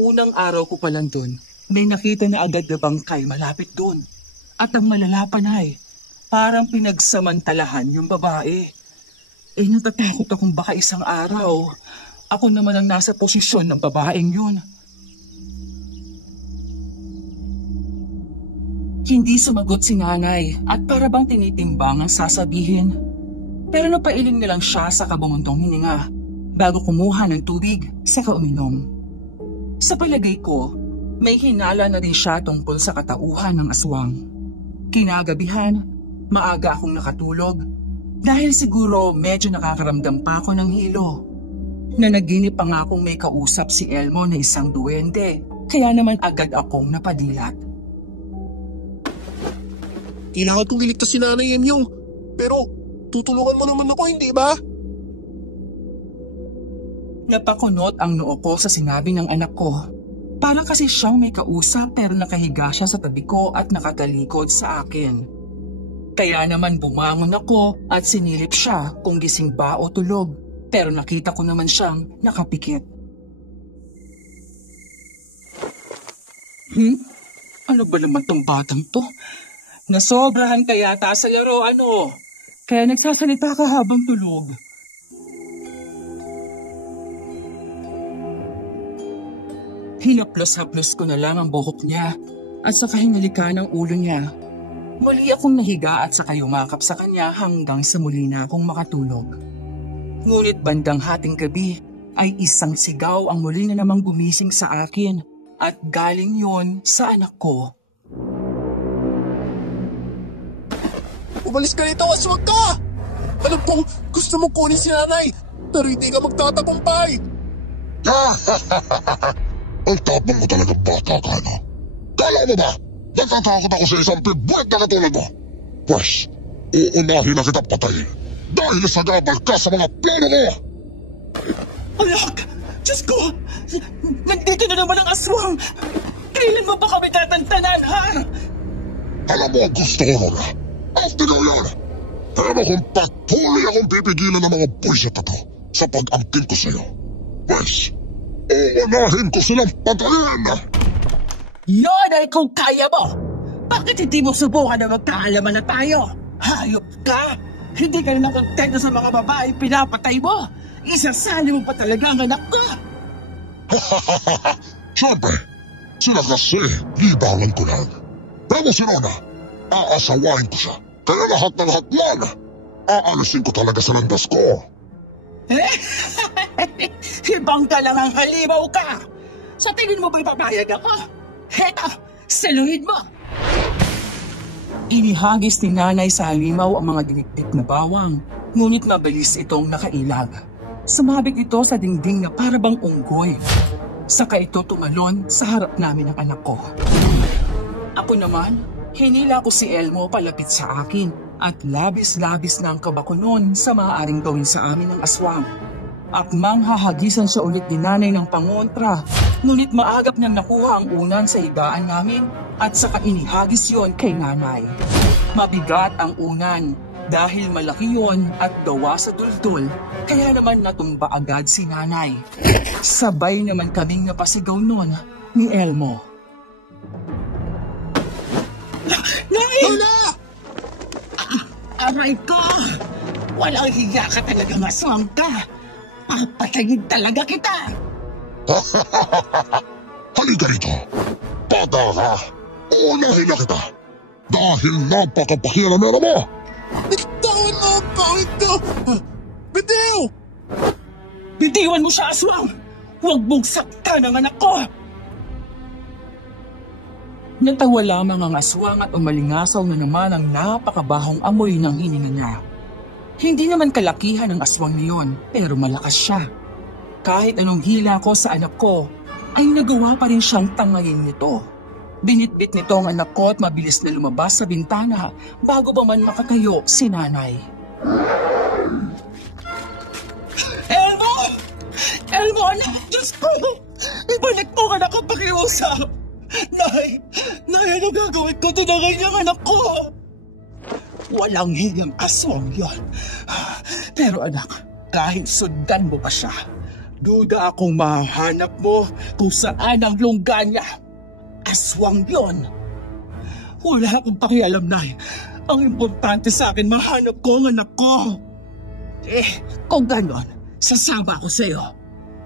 Unang araw ko pa lang doon, may nakita na agad na bangkay malapit doon. At ang malala pa, Nay, parang pinagsamantalahan yung babae. Natatakot akong baka isang araw, ako naman ang nasa posisyon ng babaeng yun. Hindi sumagot si nanay at para bang tinitimbang ang sasabihin. Pero napailing na lang siya sa kabanguntong hininga bago kumuha ng tubig saka uminom. Sa palagay ko, may hinala na din siya tungkol sa katauhan ng aswang. Kinagabihan, maaga akong nakatulog dahil siguro medyo nakakaramdam pa ako ng hilo. Nanaginip pa nga akong may kausap si Elmo na isang duwende, kaya naman agad akong napadilat. Kailangan kong iligtas si Nanay Emyong, pero tutulungan mo naman ako, hindi ba? Napakunot ang noo ko sa sinabi ng anak ko. Para kasi siyang may kausap pero nakahiga siya sa tabi ko at nakatalikod sa akin. Kaya naman bumangon ako at sinilip siya kung gising ba o tulog. Pero nakita ko naman siyang nakapikit. Ano ba naman tong batang to? Nasobrahan ka yata sa laro, ano? Kaya nagsasalita ka habang tulog. Hinaplos-haplos ko na lang ang buhok niya at saka hinalika ng ulo niya. Muli akong nahiga at saka yumakap sa kanya hanggang sa muli na akong makatulog. Ngunit bandang hating gabi ay isang sigaw ang muli na namang gumising sa akin at galing yon sa anak ko. Umalis ka rito, aswag ka! Alam kong gusto mong kunin si Nanay, pero hindi ka magtatagumpay! Ang tapang mo talaga bata ka, no? Kala mo ba? Natatakot ako sa isang pibwet na katulad mo. Pwes, uunahin na kita patayin dahil sagabal ka sa mga plano mo. Anak! Diyos ko! Nandito na naman ang aswang! Kailan mo ba kami tatantanan, ha? Alam mo, gusto ko, Rora. After all yun, alam mo kung patuloy akong pipigilan ng mga buwisit na to sa pag-ampin ko sa'yo. Pwes, uunahin ko silang patayin! Yon ay kung kaya mo! Bakit hindi mo subukan na magkaalaman na tayo? Hayop ka! Hindi ka na kontento sa mga babae pinapatay mo! Isasali mo pa talaga ang anak ko! Siyempre, sila kasi libangan ko lang. Pero si Rona, aasawain ko siya. Kaya lahat ng hatlan, aalisin ko talaga sa landas ko. Ibang ka lang ang halimaw ka! Sa tingin mo ba'y papayag ako? Heto, saluhin mo! Inihagis ni nanay sa halimaw ang mga dinikdik na bawang, ngunit mabilis itong nakailag. Sumabit ito sa dingding na parabang unggoy. Saka ito tumalon sa harap namin ng anak ko. Ako naman, hinila ko si Elmo palapit sa akin at labis-labis na ang kaba ko noon sa maaaring gawin sa amin ng aswang. Akmang hahagisan siya ulit ni nanay ng pangontra, ngunit maagap niyang nakuha ang unan sa higaan namin at saka inihagis yon kay nanay. Mabigat ang unan dahil malaki yon at gawa sa duldul, kaya naman natumba agad si nanay. Sabay naman kaming napasigaw nun ni Elmo. Nay! Lola! Aray ko! Walang hiya ka talagang aswang ka! Papatayin talaga kita! Halika rito! Bata ka! Unahin na kita! Dahil napakapakialamera mo! Bitawan mo ang pangit ko! Bitiw! Bitiwan mo siya, aswang! Huwag mong saktan ang anak ko! Natawa lamang ang aswang at umalingasaw na naman ang napakabahong amoy ng hininga niya. Hindi naman kalakihan ang aswang niyon, pero malakas siya. Kahit anong hila ko sa anak ko, ay nagawa pa rin siyang tangayin nito. Binitbit nito ang anak ko at mabilis na lumabas sa bintana bago pa man makatayo si nanay. Elmo! Elmo, anak! Diyos ko! Ibalik mo anak ko pakiusap! Nay! Nay, ano gagawin ko? Tinangay niyang anak ko! Walang hiyang aswang yon. Pero anak, kahit sundan mo pa siya, duda akong mahanap mo kung saan ang lungga niya. Aswang yon. Wala akong pakialam, Nay. Ang importante sa akin, mahanap ko ang anak ko. Kung ganon, sasama ako sa'yo.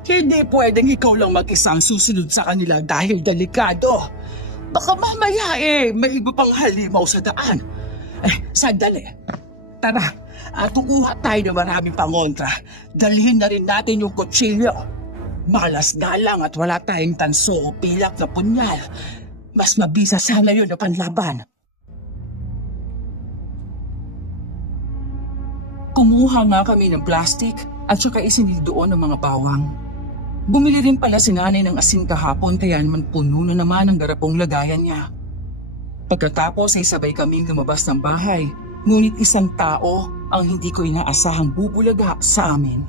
Hindi pwedeng ikaw lang mag-isa ang susunod sa kanila dahil delikado. Baka mamaya may iba pang halimaw sa daan. Sandali. Tara, kukuha tayo ng maraming pangontra. Dalhin na rin natin yung kutsilyo. Malas na lang at wala tayong tanso o pilak na punyal. Mas mabisa sana yun na panlaban. Kumuha nga kami ng plastic at saka isinil doon ng mga bawang. Bumili rin pala si nanay ng asin kahapon kaya naman puno na naman ang garapong lagayan niya. Pagkatapos ay sabay kaming lumabas ng bahay, ngunit isang tao ang hindi ko inaasahang bubulaga sa amin.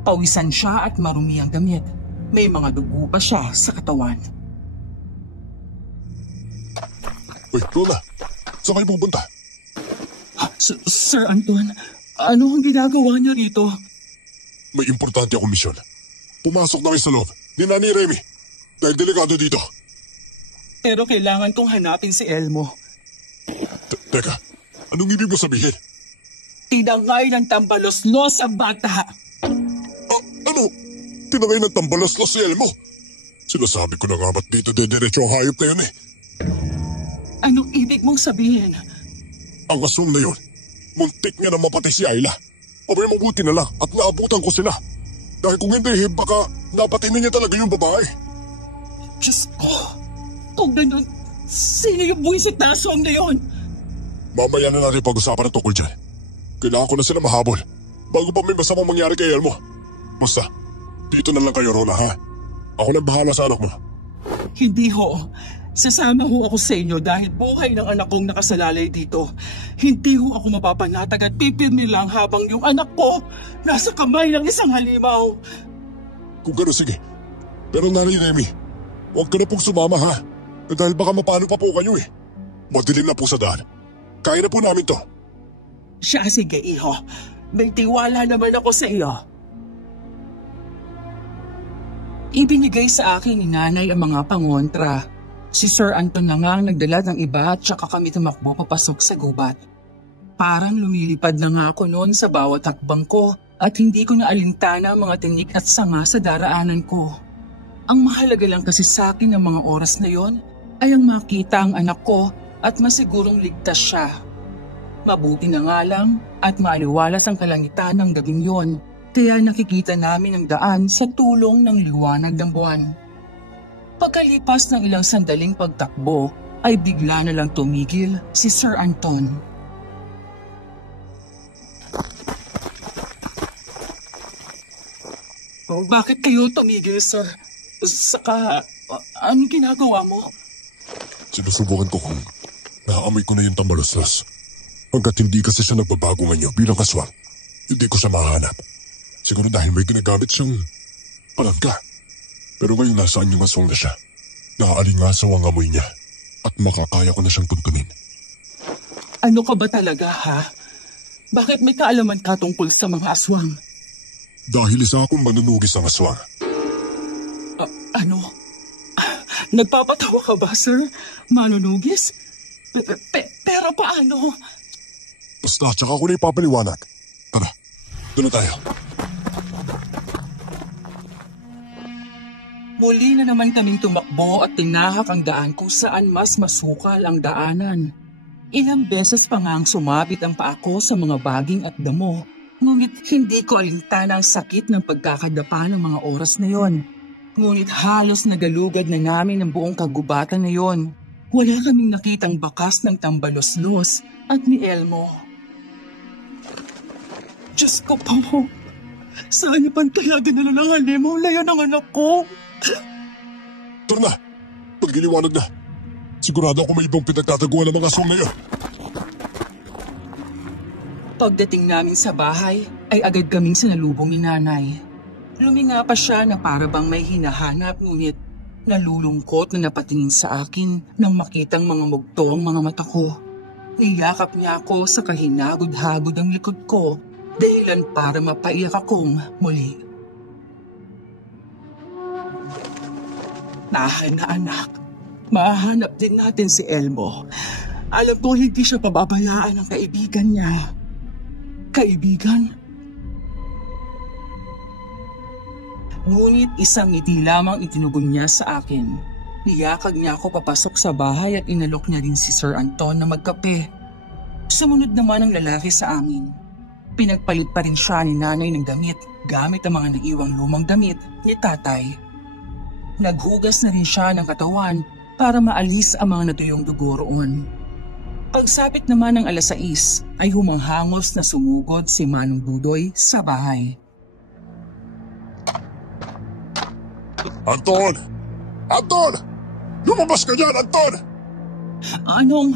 Pawisan siya at marumi ang damit. May mga dugo pa siya sa katawan. Uy, Lola, saan kayo pupunta? Sir Anton, ano ang ginagawa niyo rito? May importante akong misyon. Pumasok na kayo sa loob ni Nani Remy dahil delikado dito. Pero kailangan kong hanapin si Elmo. Teka, anong ibig mo sabihin? Tinangay ng tambalos-los ang bata. Ano? Tinangay ng tambalos-los si Elmo? Sinasabi ko na nga ba't dito dediretso ang hayop na yun eh. Anong ibig mong sabihin? Ang aswang na yun, muntik nga na mapatay si Ayla. Abay mabuti na lang at naabutan ko sila. Dahil kung hindi, baka napatay na niya talaga yung babae. Diyos ko, kung ganun, sino yung buwisit na aswang na yun? Mamaya na natin pag-usapan ang tungkol dyan. Kailangan ko na sila mahabol bago pa may masamang mangyari kay Elmo. Basta, dito na lang kayo, Rona, ha? Ako na bahala sa anak mo. Hindi ho. Sasama ho ako sa inyo dahil buhay ng anak kong nakasalalay dito. Hindi ho ako mapapanatag at pipirmi lang habang yung anak ko nasa kamay ng isang halimaw. Kung gano'n, sige. Pero Nanay Remy, huwag ka na pong sumama, ha? Dahil baka mapano pa po kayo eh. Madilim na po sa daan. Kaya na po namin to. Siya, sige, iho. May tiwala naman ako sa iyo. Ibinigay sa akin ni nanay ang mga pangontra. Si Sir Anton na nga ang nagdala ng iba at saka kami tumakbo papasok sa gubat. Parang lumilipad na nga ako noon sa bawat hakbang ko at hindi ko na alintana ang mga tinik at sanga sa daraanan ko. Ang mahalaga lang kasi sa akin ng mga oras na yon ay ang makita ang anak ko at masigurong ligtas siya. Mabuti na nga lang at maaliwalas ang kalangitan ng gabing yon, kaya nakikita namin ang daan sa tulong ng liwanag ng buwan. Pagkalipas ng ilang sandaling pagtakbo, ay bigla na lang tumigil si Sir Anton. Oh, bakit kayo tumigil, sir? Saka, anong ginagawa mo? Sinusubukan ko kung naaamoy ko na yung tambaluslos. Hanggat hindi kasi siya nagbabago ngayon bilang aswang, hindi ko siya mahanap. Siguro dahil may ginagamit siyang palangga. Pero ngayon nasaan yung aswang na siya? Naaalingasaw ang amoy niya at makakaya ko na siyang tuntunin. Ano ka ba talaga, ha? Bakit may kaalaman ka tungkol sa mga aswang? Dahil isa akong manunugis ang aswang. Ano? Nagpapatawa ka ba, sir? Manunugis? Pero paano? Basta, tsaka ako na ipapaliwanag. Tara, doon na tayo. Muli na naman kaming tumakbo at tinahak ang daan kung saan mas masukal ang daanan. Ilang beses pa nga ang sumabit ang paa ko sa mga baging at damo, ngunit hindi ko alintana ang sakit ng pagkakadapa ng mga oras na yon. Ngunit halos nagalugad na namin ang buong kagubatan na yon. Wala kaming nakitang bakas ng tambalos-los at ni Elmo. Diyos ko po, saan niyo pang kaya ganun ang halimaw na yan ang anak ko? Tara na, paggiliwanag na. Sigurado ako may ibang pinagtataguan ng mga aswang na yun. Pagdating namin sa bahay, ay agad kaming sinalubong ni nanay. Luminga pa siya na para bang may hinahanap, ngunit nalulungkot na napatingin sa akin nang makitang mga mugto ang mga mata ko. Niyakap niya ako sa kahinagod-hagod ang likod ko, dahilan para mapaiyak akong muli. Nahan na anak, mahanap din natin si Elmo. Alam ko hindi siya pababayaan ng kaibigan niya. Kaibigan? Ngunit isang ngiti lamang itinugon niya sa akin. Niyakag niya ako papasok sa bahay at inalok niya din si Sir Anton na magkape. Sumunod naman ang lalaki sa amin. Pinagpalit pa rin siya ni nanay ng damit gamit ang mga naiwang lumang damit ni tatay. Naghugas na rin siya ng katawan para maalis ang mga natuyong dugo roon. Pagsapit naman ng 6:00 ay humanghangos na sumugod si Manong Dudoy sa bahay. Anton! Anton! Lumabas ka dyan, Anton! Anong?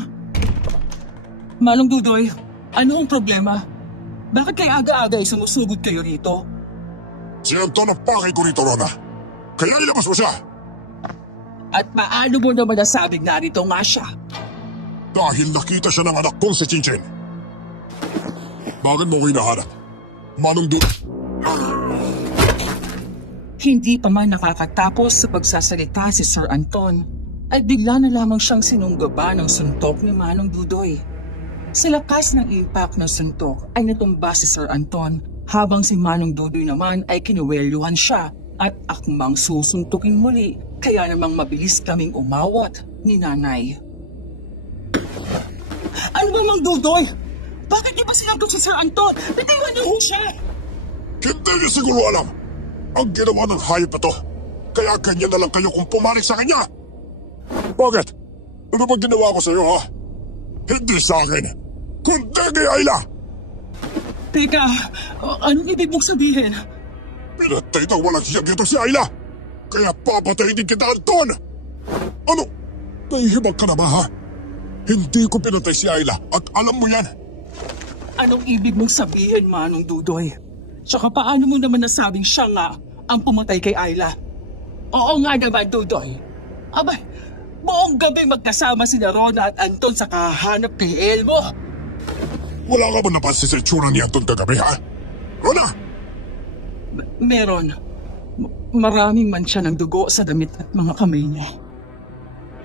Manong Dudoy, ano ang problema? Bakit kay aga-aga ay sumusugod kayo rito? Si Anton ang pakay ko rito, Rona. Kaya ilabas mo siya! At paano mo naman nasabing narito nga siya? Dahil nakita siya ng anak kong si Chinchin. Bakit mo ko hinahanap? Manong Hindi pa man nakakatapos sa pagsasalita si Sir Anton, ay bigla na lamang siyang sinunggaba ng suntok ni Manong Dudoy. Sa lakas ng impact ng suntok ay natumba si Sir Anton, habang si Manong Dudoy naman ay kinuwelyuhan siya at akmang susuntukin muli, kaya namang mabilis kaming umawat ni nanay. Ano ba, Mang Dudoy? Bakit niyo ba sinagtok si Sir Anton? Bitiwan niyo ho siya! Hindi niyo siguro alam ang ginawa ng hayop na to. Kaya ganyan na lang kayo kung pumanik sa kanya. Bakit? Ano bang ginawa ko sa'yo, ha? Hindi sa akin, kundi kay Ayla! Teka, anong ibig mong sabihin? Pinatay ng walang hiyag ito si Ayla! Kaya papatayin din kita, Anton! Ano? Nahihibag ka na ba, ha? Hindi ko pinatay si Ayla at alam mo yan. Anong ibig mong sabihin, Manong Dudoy? Tsaka paano mo naman nasabing siya nga ang pumatay kay Ayla? Oo nga naman, Dudoy. Abay, buong gabi magkasama sina Rona at Anton sa kahanap kay Elmo. Wala ka ba napansin sa itsura ni Anton kagabi, ha? Rona! Meron. Maraming mancha ng dugo sa damit at mga kamay niya.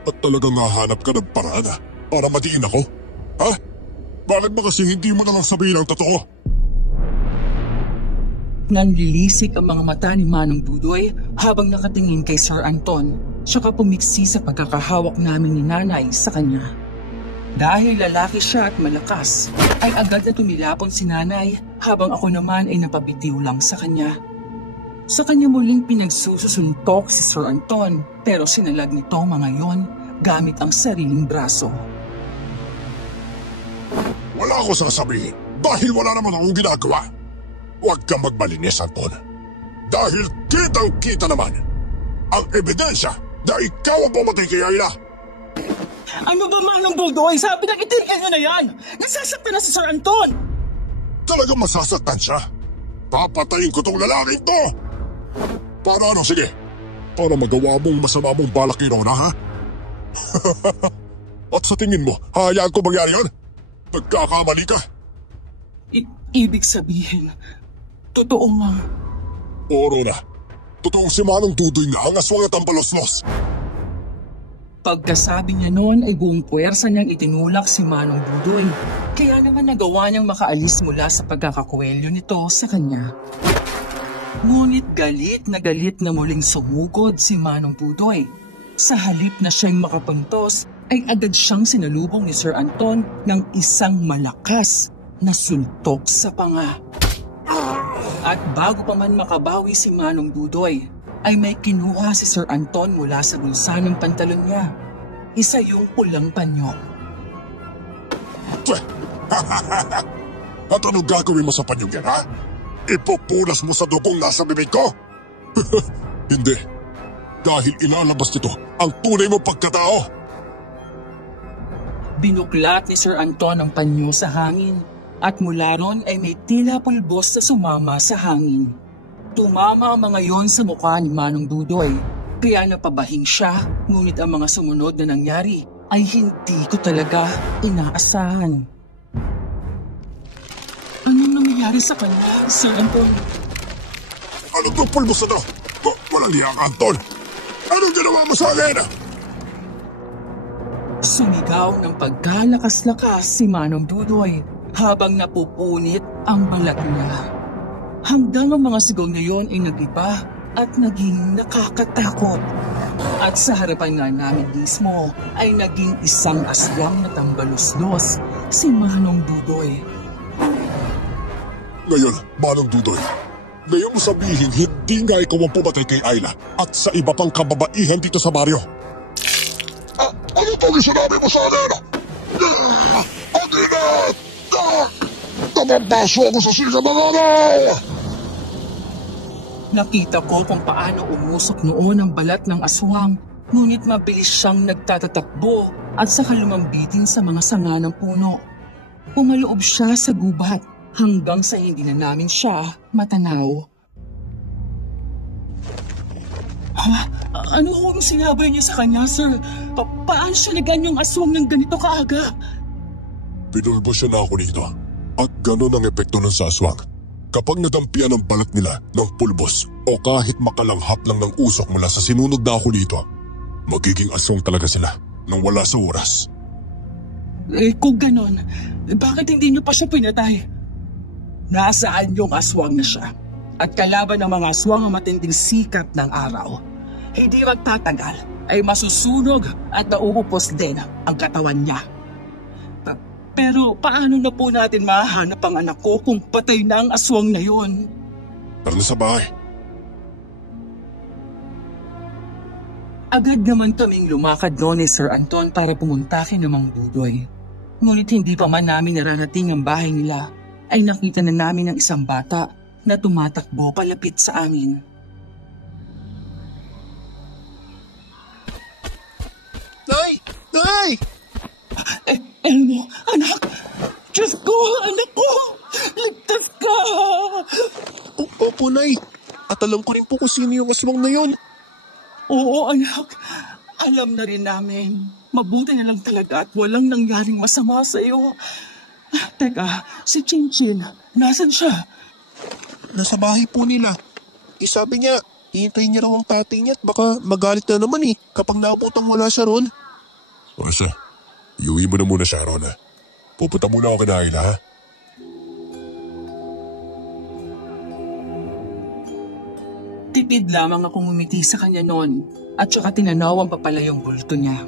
At talagang hahanap ka ng paraan, ha? Para matiin ako? Ha? Bakit ba kasi hindi mo nalang sabihin ang totoo? Nanlilisik ang mga mata ni Manong Dudoy habang nakatingin kay Sir Anton, tsaka pumiksi sa pagkakahawak namin ni nanay sa kanya. Dahil lalaki siya at malakas, ay agad na tumilapon si nanay habang ako naman ay napabitiw lang sa kanya. Sa kanya muling pinagsusuntok si Sir Anton, pero sinalag nito mga yon gamit ang sariling braso. Wala ako sasabihin dahil wala naman akong ginagawa. Huwag kang magmalinis, Anton. Dahil kitang-kita naman ang ebidensya na ikaw ang pumatay kay Ayla. Ano ba Manong Dudoy? Sabi ng itirgil niyo na yan! Nasasaktan na si Sir Anton! Talagang masasaktan siya. Papatayin ko tong lalaking to! Para ano, sige. Para magawa mong masama mong balak yun, ha? At sa tingin mo, hayaan ko mangyari yun? Nagkakamali ka. Ibig sabihin, totoo nga. Oo na. Totoong si Manong Dudoy nga ang aswang at ang baloslos. Pagkasabi niya noon ay buong puwersa niyang itinulak si Manong Dudoy. Kaya naman nagawa niyang makaalis mula sa pagkakakwelyo nito sa kanya. Ngunit galit na muling sumugod si Manong Dudoy. Sa halip na siyang makapuntos, ay agad siyang sinalubong ni Sir Anton ng isang malakas na suntok sa panga. At bago pa man makabawi si Manong Dudoy, ay may kinuha si Sir Anton mula sa bulsa ng pantalon niya. Isa yung pulang panyo. At anong gagawin mo sa panyong yan, ha? Ipupunas mo sa dugong nasa bibig ko? Hindi. Dahil ilalabas nito ang tunay mong pagkatao. Binuklat ni Sir Anton ang panyo sa hangin at mula ron ay may tila pulbos na sumama sa hangin. Tumama ang mga yon sa mukha ni Manong Dudoy, kaya napabahing siya, ngunit ang mga sumunod na nangyari ay hindi ko talaga inaasahan. Anong nangyayari sa kanya, Sir Anton? Ano itong pulbos na to? Walang liyang, Anton! Anong ginawa mo sa akin? Sumigaw ng pagkalakas-lakas si Manong Dudoy habang napupunit ang balat niya. Hanggang ang mga sigaw na yon ay nag-iba at naging nakakatakot. At sa harapan nga namin mismo ay naging isang aswang na tambaluslos, si Manong Dudoy. Ngayon, Manong Dudoy, ngayon mo sabihin hindi nga ikaw ang pumatay kay Ayla at sa iba pang kababaihan dito sa baryo. Ano itong isinabi mo sa akin? Aginat! Tamabaso ako sa siga ng araw! Nakita ko kung paano umusok noon ang balat ng aswang, ngunit mabilis siyang nagtatatakbo at saka lumambitin sa mga sanga ng puno. Pumaloob siya sa gubat hanggang sa hindi na namin siya matanaw. Ano ang sinabi niya sa kanya, sir? Paano siya naganyang aswang ng ganito kaaga? Pinulbo siya na ako dito at ganun ang epekto nun sa aswang. Kapag nadampian ang balat nila ng pulbos o kahit makalanghap lang ng usok mula sa sinunog na ako dito, magiging aswang talaga sila nang wala sa oras. Kung ganon, bakit hindi niyo pa siya pinatay? Nasaan yung aswang na siya? At kalaban ng mga aswang ang matinding sikat ng araw. Hindi magtatagal ay masusunog at nauupos din ang katawan niya. Pero paano na po natin mahanap ang anak ko kung patay na ang aswang na yun? Tara na sa bahay. Agad naman kaming lumakad noon ni Sir Anton para pumunta kay Mang Dudoy. Ngunit hindi pa man namin nararating ang bahay nila, ay nakita na namin ang isang bata na tumatakbo palapit sa amin. Nay! Nay! Elmo, anak! Diyos ko, anak ko! Ligtas ka! Opo, Nay. At alam ko rin po kung sino yung aswang na yon. Oo, anak. Alam na rin namin. Mabuti na lang talaga at walang nangyaring masama sa iyo. Teka, si Chinchin, nasan siya? Nasa bahay po nila. Sabi niya, hihintayin niya raw ang tatay niya at baka magalit na naman kapag naabutang wala siya ron. O siya, iuwi mo na muna siya, Ron. Pupunta muna ako kay Ayla, ha? Tipid lamang akong umiti sa kanya noon at saka tinanaw ang papalayong bulto niya.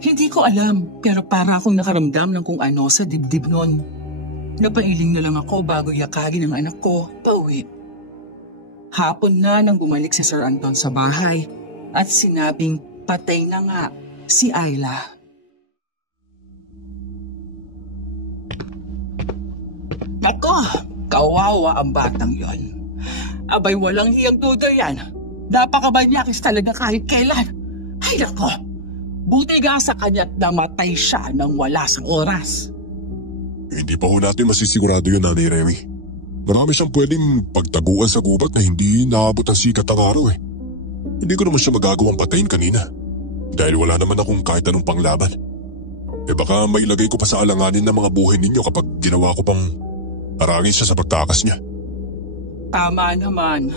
Hindi ko alam pero para akong nakaramdam ng kung ano sa dibdib noon. Napailing na lang ako bago yakagin ang anak ko pauwi. Hapon na nang bumalik si Sir Anton sa bahay at sinabing patay na nga si Ayla. Nako, kawawa ang batang yon. Abay, walang hiyang duda yan. Napakabanyakis talaga kahit kailan. Ay nako, buti nga sa kanya't namatay siya nang wala sa oras. Hindi pa ho natin masisigurado yun, Nanay Remy. Marami siyang pwedeng pagtaguan sa gubat na hindi naabot ang sikat ng araw eh. Hindi ko naman siya magagawang patayin kanina. Dahil wala naman akong kahit anong panglaban. Baka mailagay ko pa sa alanganin ng mga buhay ninyo kapag ginawa ko pang harangin siya sa pagtakas niya. Tama naman.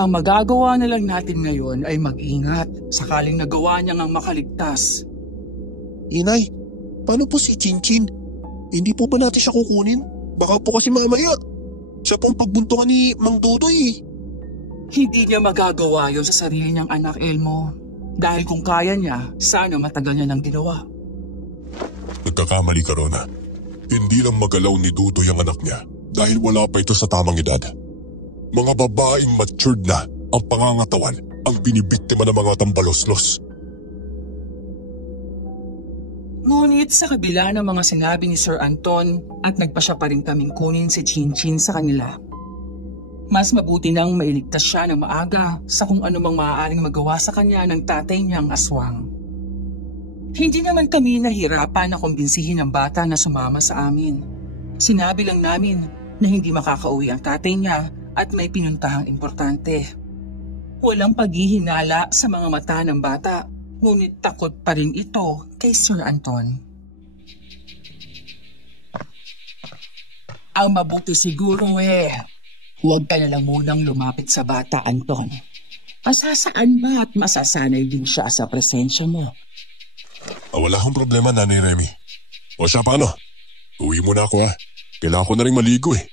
Ang magagawa na lang natin ngayon ay mag-ingat sakaling nagawa niya ngang makaligtas. Inay, paano po si Chinchin? Hindi po ba natin siya kukunin? Baka po kasi mamaya. Siya pong pagbuntungan ni Mang Dudoy. Hindi niya magagawa yon sa sarili niyang anak, Elmo. Dahil kung kaya niya, sana matagal niya nang ginawa. Nagkakamali ka, Rona. Hindi lang magalaw ni Dudoy ang anak niya dahil wala pa ito sa tamang edad. Mga babaeng matured na ang pangangatawan ang binibiktima ng mga tambaloslos. Ngunit sa kabila ng mga sinabi ni Sir Anton at nagpa siya pa rin kaming kunin si Chinchin sa kanila. Mas mabuti nang mailigtas siya ng maaga sa kung anumang maaaring magawa sa kanya ng tatay niyang aswang. Hindi naman kami nahirapan na kumbinsihin ang bata na sumama sa amin. Sinabi lang namin na hindi makakauwi ang tatay niya at may pinuntahang importante. Walang paghihinala sa mga mata ng bata, ngunit takot pa rin ito kay Sir Anton. Ang mabuti siguro huwag ka na lang munang lumapit sa bata, Anton. Masasaan ba at masasanay din siya sa presensya mo? Wala akong problema, Nanay Remy. O siya, paano? Uwi muna ako ha. Kailangan ko na rin maligo eh.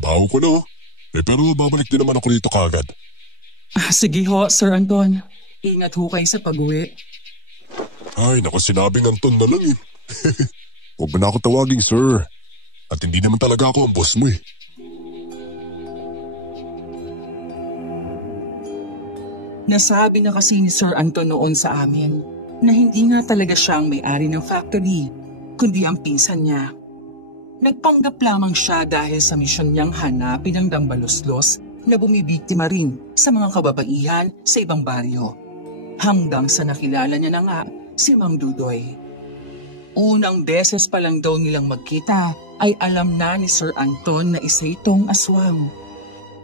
Baho ko na pero babalik din naman ako rito kaagad. Sige ho, Sir Anton. Ingat ho kayo sa pag-uwi. Ay, naku, sinabing Anton na lang eh. Huwag mo na ako tawaging sir. At hindi naman talaga ako ang boss mo eh. Nasabi na kasi ni Sir Anton noon sa amin na hindi nga talaga siya ang may-ari ng factory, kundi ang pinsan niya. Nagpanggap lamang siya dahil sa misyon niyang hanapin ang dambaloslos na bumibiktima rin sa mga kababaihan sa ibang baryo. Hanggang sa nakilala niya na nga si Mang Dudoy. Unang beses pa lang daw nilang magkita ay alam na ni Sir Anton na isa itong aswang.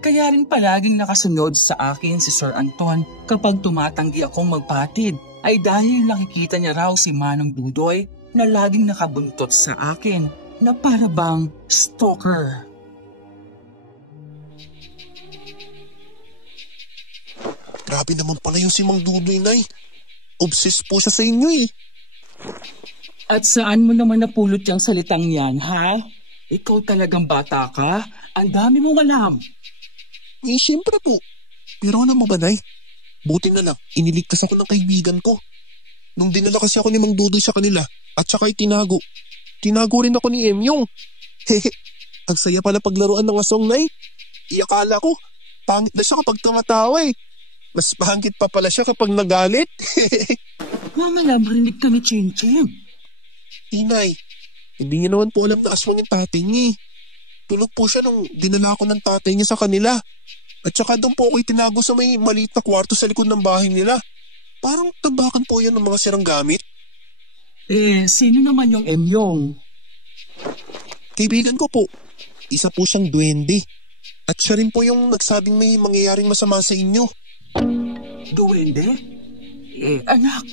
Kaya rin palaging nakasunod sa akin si Sir Anton kapag tumatanggi akong magpatid ay dahil nakikita niya raw si Manong Dudoy na laging nakabuntot sa akin na para bang stalker. Grabe naman pala yung si Mang Dudoy, Nay. Obsessed po siya sa inyo eh. At saan mo naman napulot yung salitang yan, ha? Ikaw talagang bata ka? Ang dami mong alam. Siyempre po. Pero ano mo ba, Nay? Buti na lang, iniligtas ako ng kaibigan ko. Nung dinala kasi ako ni Mang Dudoy sa kanila at saka itinago. Tinago rin ako ni Emyong. Ang saya pala paglaruan ng asong, Nay. Iakala ko, pangit na siya kapag tumatawa eh. Mas pangit pa pala siya kapag nagalit. Mama, marinig kami, Chinchin. Inay, hindi niya naman po alam na aswang yung tatay niya. Tulog po siya nung dinala ko ng tatay niya sa kanila. At saka doon po ako itinago sa may maliit na kwarto sa likod ng bahay nila. Parang tabakan po yan ng mga sirang gamit. Sino naman yung Emyong? Kaibigan ko po. Isa po siyang duwende. At siya rin po yung nagsabing may mangyayaring masama sa inyo. Duwende? Anak,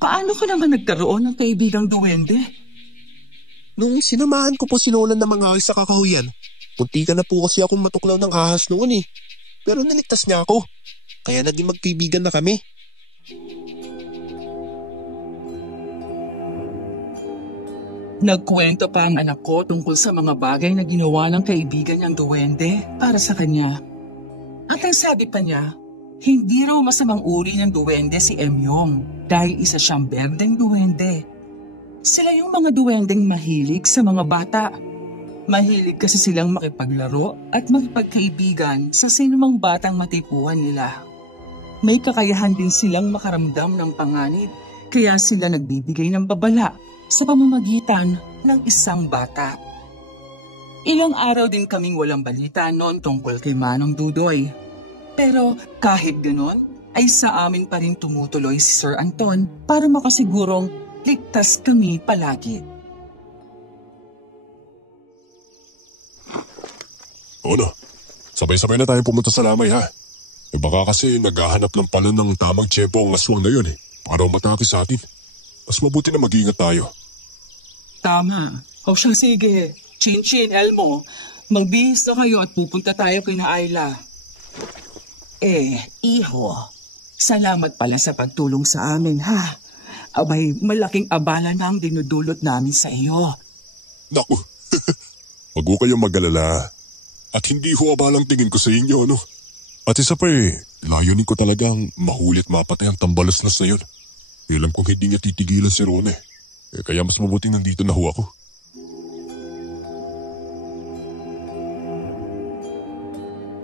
paano ka naman nagkaroon ng kaibigang duwende? Nung sinamahan ko po si Lola ng mga ahas sa kakahuyan, punti ka na po kasi akong matuklaw ng ahas noon eh. Pero naligtas niya ako. Kaya naging magkaibigan na kami. Nagkwento pa ang anak ko tungkol sa mga bagay na ginawa ng kaibigan niyang duwende para sa kanya. At ang sabi pa niya, hindi raw masamang uri ng duwende si Emyong dahil isa siyang berdeng duwende. Sila yung mga duwendeng mahilig sa mga bata. Mahilig kasi silang makipaglaro at makipagkaibigan sa sinumang batang matipuhan nila. May kakayahan din silang makaramdam ng panganib, kaya sila nagbibigay ng babala sa pamamagitan ng isang bata. Ilang araw din kaming walang balita noon tungkol kay Manong Dudoy. Pero kahit ganon, ay sa amin pa rin tumutuloy si Sir Anton para makasigurong ligtas kami palagi. O na, sabay-sabay na tayong pumunta sa lamay ha. Baka kasi naghahanap lang pala ng tamang tiyempo ang aswang na yun para umatake sa atin. Mas mabuti na mag-iingat tayo. Tama. O siya, sige. Chin-chin, Elmo. Magbihis na kayo at pupunta tayo kay na Ayla. Iho. Salamat pala sa pagtulong sa amin, ha? Abay, malaking abala na ang dinudulot namin sa iyo. Naku, wag ho kayong mag-alala. At hindi ho abalang tingin ko sa inyo, no? At isa pa layunin ko talagang mahulit mapatay ang tambalaslas na yun. Alam kong hindi niya titigilan si Rone. Kaya mas mabuting nandito na ho ako.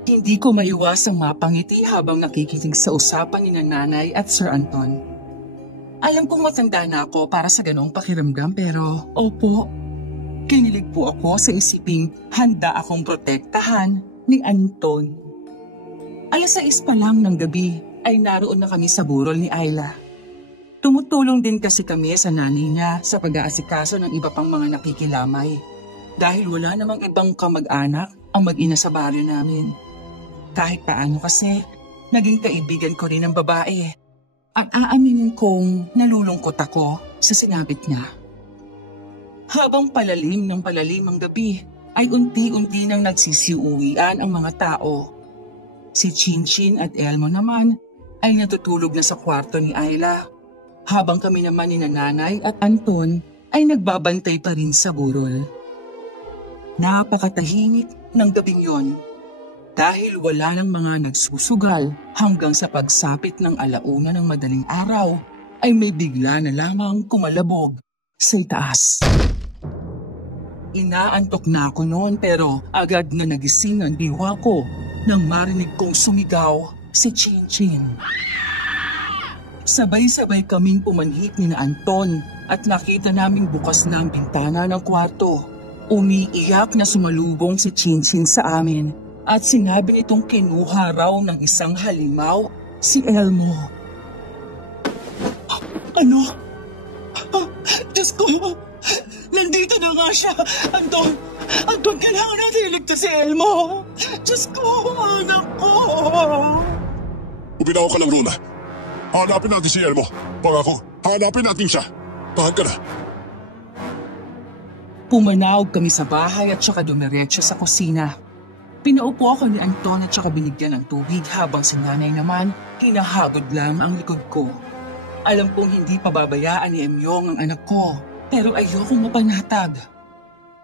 Hindi ko maiwasang mapangiti habang nakikinig sa usapan ni Nanay at Sir Anton. Alam kong matanda na ako para sa ganoong pakiramdam pero opo, kinilig po ako sa isiping handa akong protektahan ni Anton. 6:00 pa lang ng gabi ay naroon na kami sa burol ni Ayla. Tumutulong din kasi kami sa nanay niya sa pag-aasikaso ng iba pang mga nakikilamay dahil wala namang ibang kamag-anak ang mag-ina sa baryo namin. Kahit paano kasi, naging kaibigan ko rin ang babae at aaminin kong nalulungkot ako sa sinabit niya. Habang palalim ng palalim ang gabi, ay unti-unti nang nagsisiuwian ang mga tao. Si Chinchin at Elmo naman ay natutulog na sa kwarto ni Ayla, habang kami naman ni Nanay at Anton ay nagbabantay pa rin sa burol. Napakatahimik ng gabing yon dahil wala ng mga nagsusugal hanggang sa pagsapit ng 1:00 ng madaling araw ay may bigla na lamang kumalabog sa itaas. Inaantok na ako noon pero agad na nagising ang diwa ko nang marinig kong sumigaw si Chinchin. Sabay-sabay kaming pumanhik ni na Anton at nakita naming bukas na ang bintana ng kwarto. Umiiyak na sumalubong si Chinchin sa amin at sinabi nitong kinuha raw ng isang halimaw si Elmo. Ano? Diyos ko! Nandito na nga siya! Anton! Anton, kailangan natin iligtas si Elmo! Diyos ko! Anak ko! Bumitaw ka lang, Rona. Hanapin natin si Elmo. Pangako, hanapin natin siya. Tahan ka na. Pumanawag kami sa bahay at saka dumiretso sa kusina. Pinaupo ako ni Anton at saka binigyan ng tubig habang si Nanay naman hinahagod lang ang likod ko. Alam kong hindi pababayaan ni Emyong ang anak ko, pero ayokong mapanatag.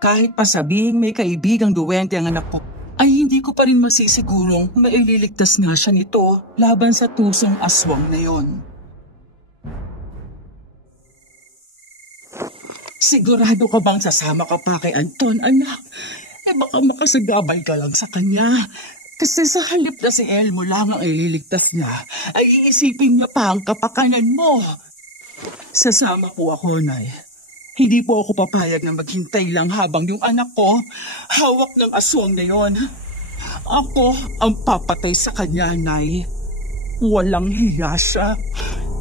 Kahit pa sabihing may kaibigang duwende ang anak ko, ay hindi ko pa rin masisigurong maililigtas nga siya nito laban sa tusong aswang na yon. Sigurado ka bang sasama ka pa kay Anton, anak? Baka makasagabay ka lang sa kanya. Kasi sa halip na si Elmo lang ang ililigtas niya, ay iisipin niya pa ang kapakanan mo. Sasama po ako, Nay. Hindi po ako papayag na maghintay lang habang yung anak ko hawak ng aswang na yon. Ako ang papatay sa kanya, Nay. Walang hiya siya.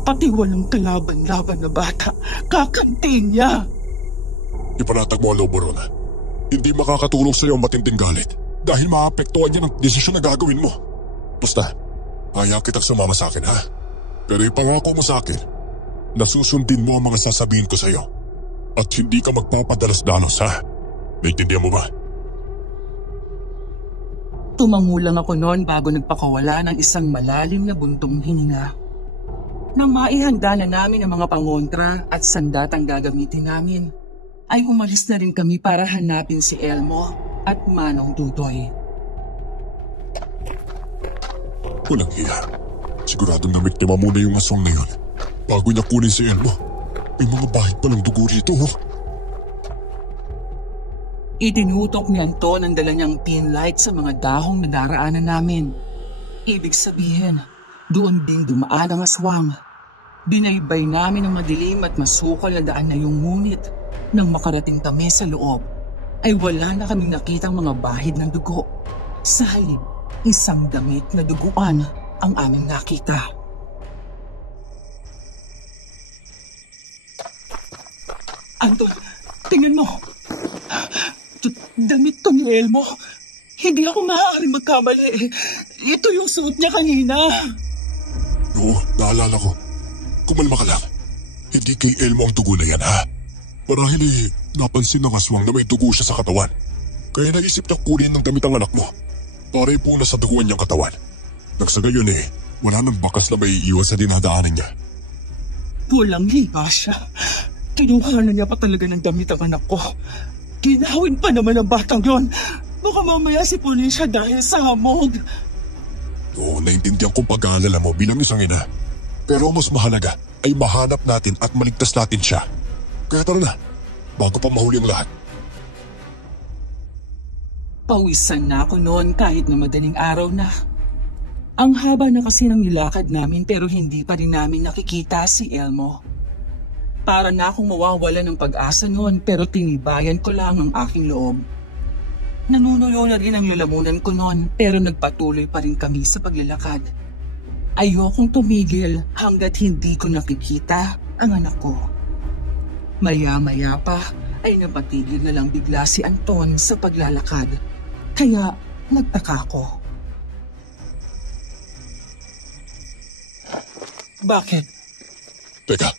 Pati walang kalaban-laban na bata. Kakantin niya. Ipanatag mo ang lobo, Rona. Hindi makakatulong sa iyo ang matinding galit dahil maapektuhan niya ng desisyon na gagawin mo. Basta, kaya kitang sumama sa akin, ha? Pero ipangako mo sa akin na susundin mo ang mga sasabihin ko sa iyo. At hindi ka magpapadalos-dalos, ha? Naintindihan mo ba? Tumangulang ako noon bago nagpakawala ng isang malalim na buntong hininga. Nang maihanda na namin ang mga pangontra at sandatang gagamitin namin, ay umalis na rin kami para hanapin si Elmo at Manong Dudoy. Walang hiya. Siguradong namiktima muna yung aswang na yun bago niya kunin si Elmo. May mga bahid pa ng dugo rito. Itinutok ni Anton ang dala niyang pin light sa mga dahong na daraanan namin. Ibig sabihin, Doon ding dumaan ang aswang. Binaybay namin ang madilim at masukal na daan na yung ngunit nang makarating kami sa loob ay wala na kaming nakitang mga bahid ng dugo. Sa halip, isang damit na duguan ang aming nakita. Anton, tingnan mo. Damit to ni Elmo. Hindi ako maaaring magkamali. Ito yung suot niya kanina. Oo, naalala ko. Kumalma ka lang. Hindi kay Elmo ang dugo na yan, ha? Marahil napansin ng aswang na may dugo siya sa katawan. Kaya naisip niya kunin ng damit ang anak mo. Para ipuna sa duguan niyang katawan. Nagsagayon wala nang bakas na may iwas sa dinadaanan niya. Walang hiba siya. Kinuhanan niya pa talaga ng damit ang anak ko. Ginawin pa naman ang batang yon. Baka mamaya sipunin siya dahil sa hamog. Oo, naintindihan kong pag-aalala mo bilang isang ina. Pero ang mas mahalaga ay mahanap natin at maligtas natin siya. Kaya tara na, bago pa mahuli ang lahat. Pawisan na ako noon kahit na madaling araw na. Ang haba na kasi ng nilakad namin pero hindi pa rin namin nakikita si Elmo. Para na akong mawawala ng pag-asa noon pero tinibayan ko lang ang aking loob. Nanunuyo na rin ang lalamunan ko noon pero nagpatuloy pa rin kami sa paglalakad. Ayokong tumigil hanggat hindi ko nakikita ang anak ko. Maya-maya pa ay napatigil na lang bigla si Anton sa paglalakad. Kaya nagtaka ko. Bakit? Teka,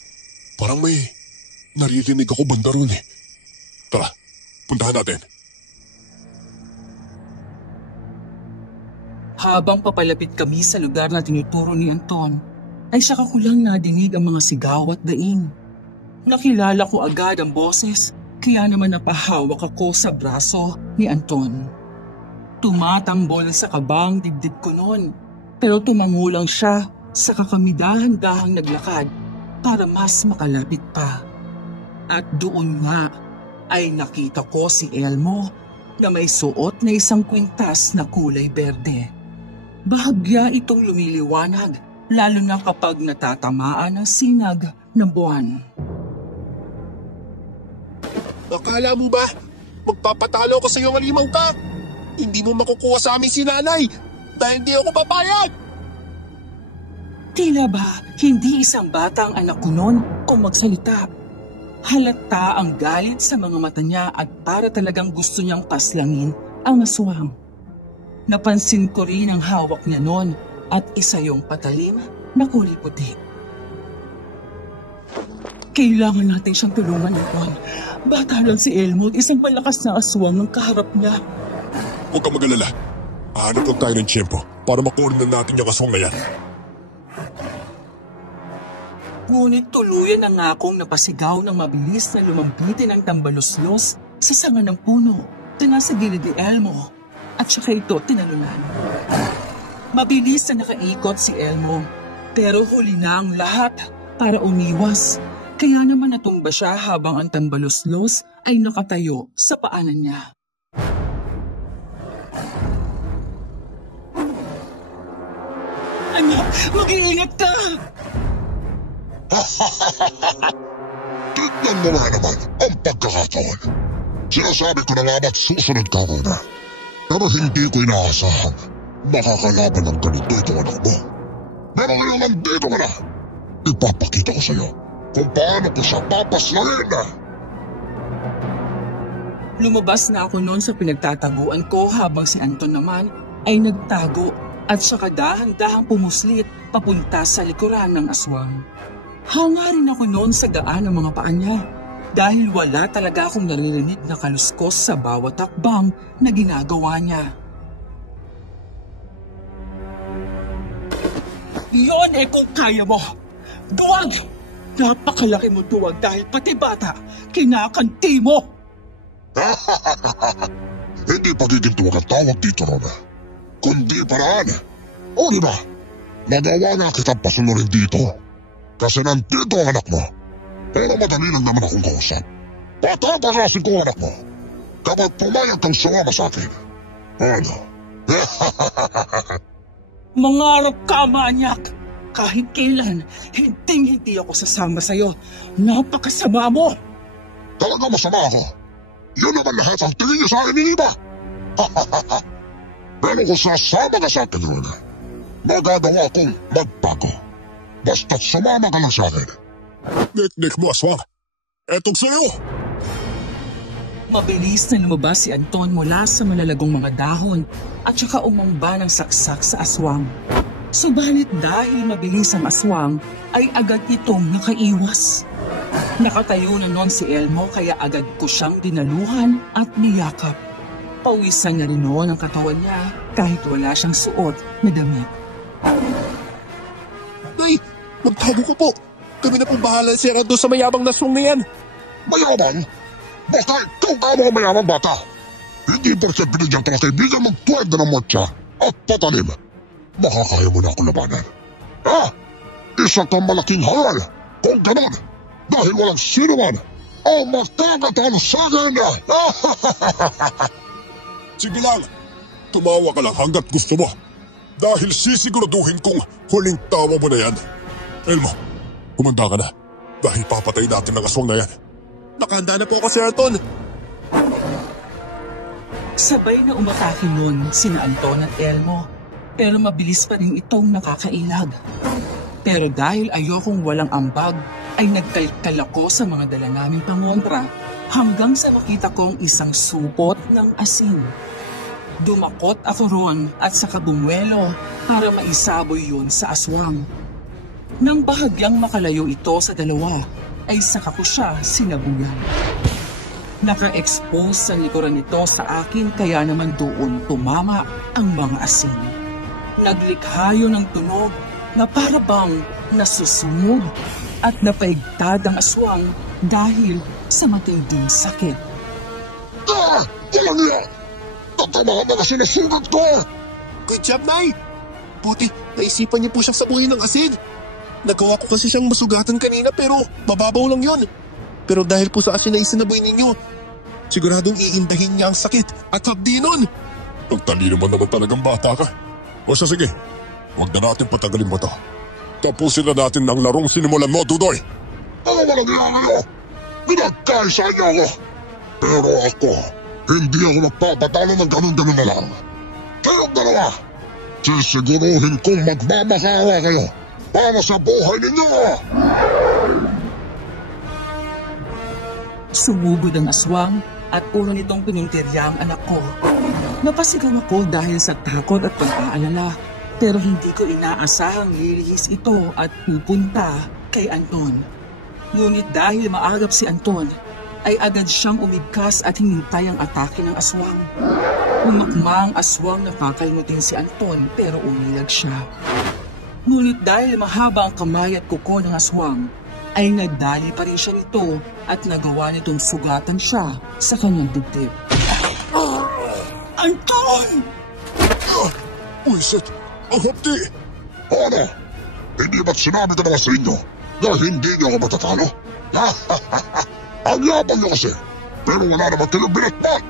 parang may naririnig ako banda ron Tara, puntahan natin. Habang papalapit kami sa lugar na tinuturo ni Anton, ay saka ko lang nadinig ang mga sigaw at daing. Nakilala ko agad ang boses, kaya naman napahawak ako sa braso ni Anton. Tumatanggol sa kabang dibdib ko noon, pero tumangulang siya sa kakamidahan-dahang naglakad para mas makalapit pa. At doon nga ay nakita ko si Elmo na may suot na isang kwintas na kulay berde. Bahagya itong lumiliwanag lalo na kapag natatamaan ng sinag ng buwan. Akala mo ba, magpapatalo ko sa iyong alimaw ka? Hindi mo makukuha sa amin si nanay dahil hindi ako papayag. Tila ba hindi isang bata ang anak ko noon kung magsalita? Halata ang galit sa mga mata niya at para talagang gusto niyang paslangin ang aswang. Napansin ko rin ang hawak niya noon at isa yung patalim na kulay puti. Kailangan natin siyang tulungan noon. Bata lang si Elmo at isang malakas na aswang ang kaharap niya. Huwag kang mag-alala. Hanap lang tayo ng tiyempo para makunin na natin yung aswang na yan. Ngunit tuluyan na nga akong napasigaw ng mabilis na lumambitin ang tambaluslos sa sanga ng puno na nasa gilid ni Elmo at saka ito tinalunan. Mabilis na nakaikot si Elmo pero huli na ang lahat para umiwas. Kaya naman natumba siya habang ang tambaluslos ay nakatayo sa paanan niya. Anak, mag-iingat ka! Tignan mo nga naman ang pagkakataon. Sinasabi ko na nga ba't susunod ka muna. Pero hindi ko inaasahang makakalaban ng ganito itong anak mo. Pero ngayon nandito ka na. Ipapakita ko sa'yo kung paano ko siya papaslangin. Lumabas na ako noon sa pinagtataguan ko habang si Anton naman ay nagtago at saka dahan-dahang pumuslit papunta sa likuran ng aswang. Hanga rin ako noon sa gaan ng mga paa niya dahil wala talaga akong naririnig na kaluskos sa bawat takbang na ginagawa niya. Yun kung kaya mo! Duwag! Napakalaki mo duwag dahil pati bata kinakanti mo! Hindi pagiging duwag ang tawag dito, Rona. Kundi paraan. O diba, magawa nga kitang pasunurin dito. Kasi nandito ang anak mo. Pero madali lang naman akong kausap. Patatasasin ko anak mo kapag pumayag kang sumama sa akin. Ano? Mangarap ka, manyak! Kahit kailan, hindi ako sasama sa'yo. Napakasama mo! Talaga masama ako. Yun naman lahat ang tingin niyo sa akin ni Iba. Pero kung sasama ka sa akin ron, magagawa akong magbago. Basta't sumama ka lang sa akin. Nik mo, aswang. Etong sa'yo. Mabilis na lumabas si Anton mula sa malalagong mga dahon at saka umamba ng saksak sa aswang. Subalit dahil mabilis ang aswang, ay agad itong nakaiwas. Nakatayo na noon si Elmo kaya agad ko siyang dinaluhan at niyakap. Pawisan na rin noon ang katawan niya kahit wala siyang suot na damit. Nay, magtago ka po. Kami na pong bahala si Anton sa mayabang na aswang na yan. Mayabang? Basta ikaw ka mga mayamang bata. Hindi porket binigyan ka ng kaibigan magtuwag na ng motya at patalim. Makakaya mo na ako labanan. Isa kang malaking halal. Kung ganon, dahil walang sino man ang magkakatalo sa akin. Sige lang, tumawa ka lang hanggat gusto mo. Dahil sisiguraduhin kong huling tawa mo na yan. Elmo, humanda ka na. Dahil papatay natin ang aswang na yan. Nakahanda na po ako, Sir Anton. Sabay na umatake nun sina Anton at Elmo, pero mabilis pa rin itong nakakailag. Pero dahil ayokong walang ambag, ay nagkalkal ako sa mga dala naming pangontra hanggang sa makita kong isang supot ng asin. Dumakot ako ron at saka bumuelo para maisaboy yun sa aswang. Nang bahagyang makalayo ito sa dalawa, ay saka ko siya sinabuyan. Naka-expose sa likuran nito sa akin kaya naman doon tumama ang mga asin. Naglikha yun ng tunog na para bang nasusunog at napaigtad ang aswang dahil sa matinding sakit. Walang niya! Tatamahan na kasi nasugat ko! Good job, Nay! Buti, naisipan niyo po siyang sabuhin ng asin. Nagawa ko kasi siyang masugatan kanina pero mababaw lang yun. Pero dahil po sa asin na isinaboy ninyo, siguradong iindahin niya ang sakit at hapdi nun. Pagtalino mo naman talagang bata ka. O siya sige, huwag na natin patagalin mo to. Tapusin na natin ang larong sinimulan mo, Dudoy. Ang walang iyangayo, pinagkaisa niyo ako. Pero ako, hindi ako magpapatalo ng ganun-ganun na lang. Kayong dalawa, sisiguruhin kong magmamakawa kayo para sa buhay ninyo! Sumugod ang aswang at ulo nitong pinintirya ang anak ko. Napasigaw ako dahil sa takot at pagkaalala, pero hindi ko inaasahang lilihis ito at pupunta kay Anton. Ngunit dahil maagap si Anton, ay agad siyang umigkas at hinintay ang atake ng aswang. Umakma ang aswang na kakalimutin si Anton pero umilag siya. Ngunit dahil mahaba ang kamay at kuko ng aswang, ay nagdali pa rin siya nito at nagawa nitong sugatan siya sa kanyang dibdib. Anton! Wisit, ang hapdi! Ano? Hindi ba't sinabi ko naman sa inyo na hindi niyo ako matatalo? Ang yabang niyo kasi, pero wala naman kayong binatbat!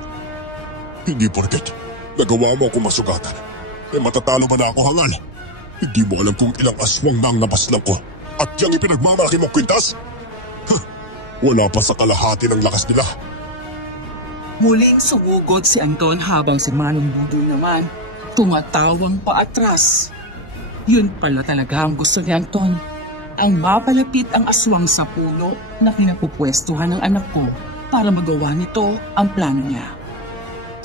Hindi porket nagawa mo akong masugatan. Matatalo ba na ako, hangal? Hindi mo alam kung ilang aswang na ang nabaslang ko at yung ipinagmamalaki mong kwintas? Wala pa sa kalahati ng lakas nila. Muling sumugod si Anton habang si Manong Dudoy naman tumatawang paatras. Yun pala talaga ang gusto ni Anton. Ang mapalapit ang aswang sa puno na pinapupwestuhan ng anak ko para magawa nito ang plano niya.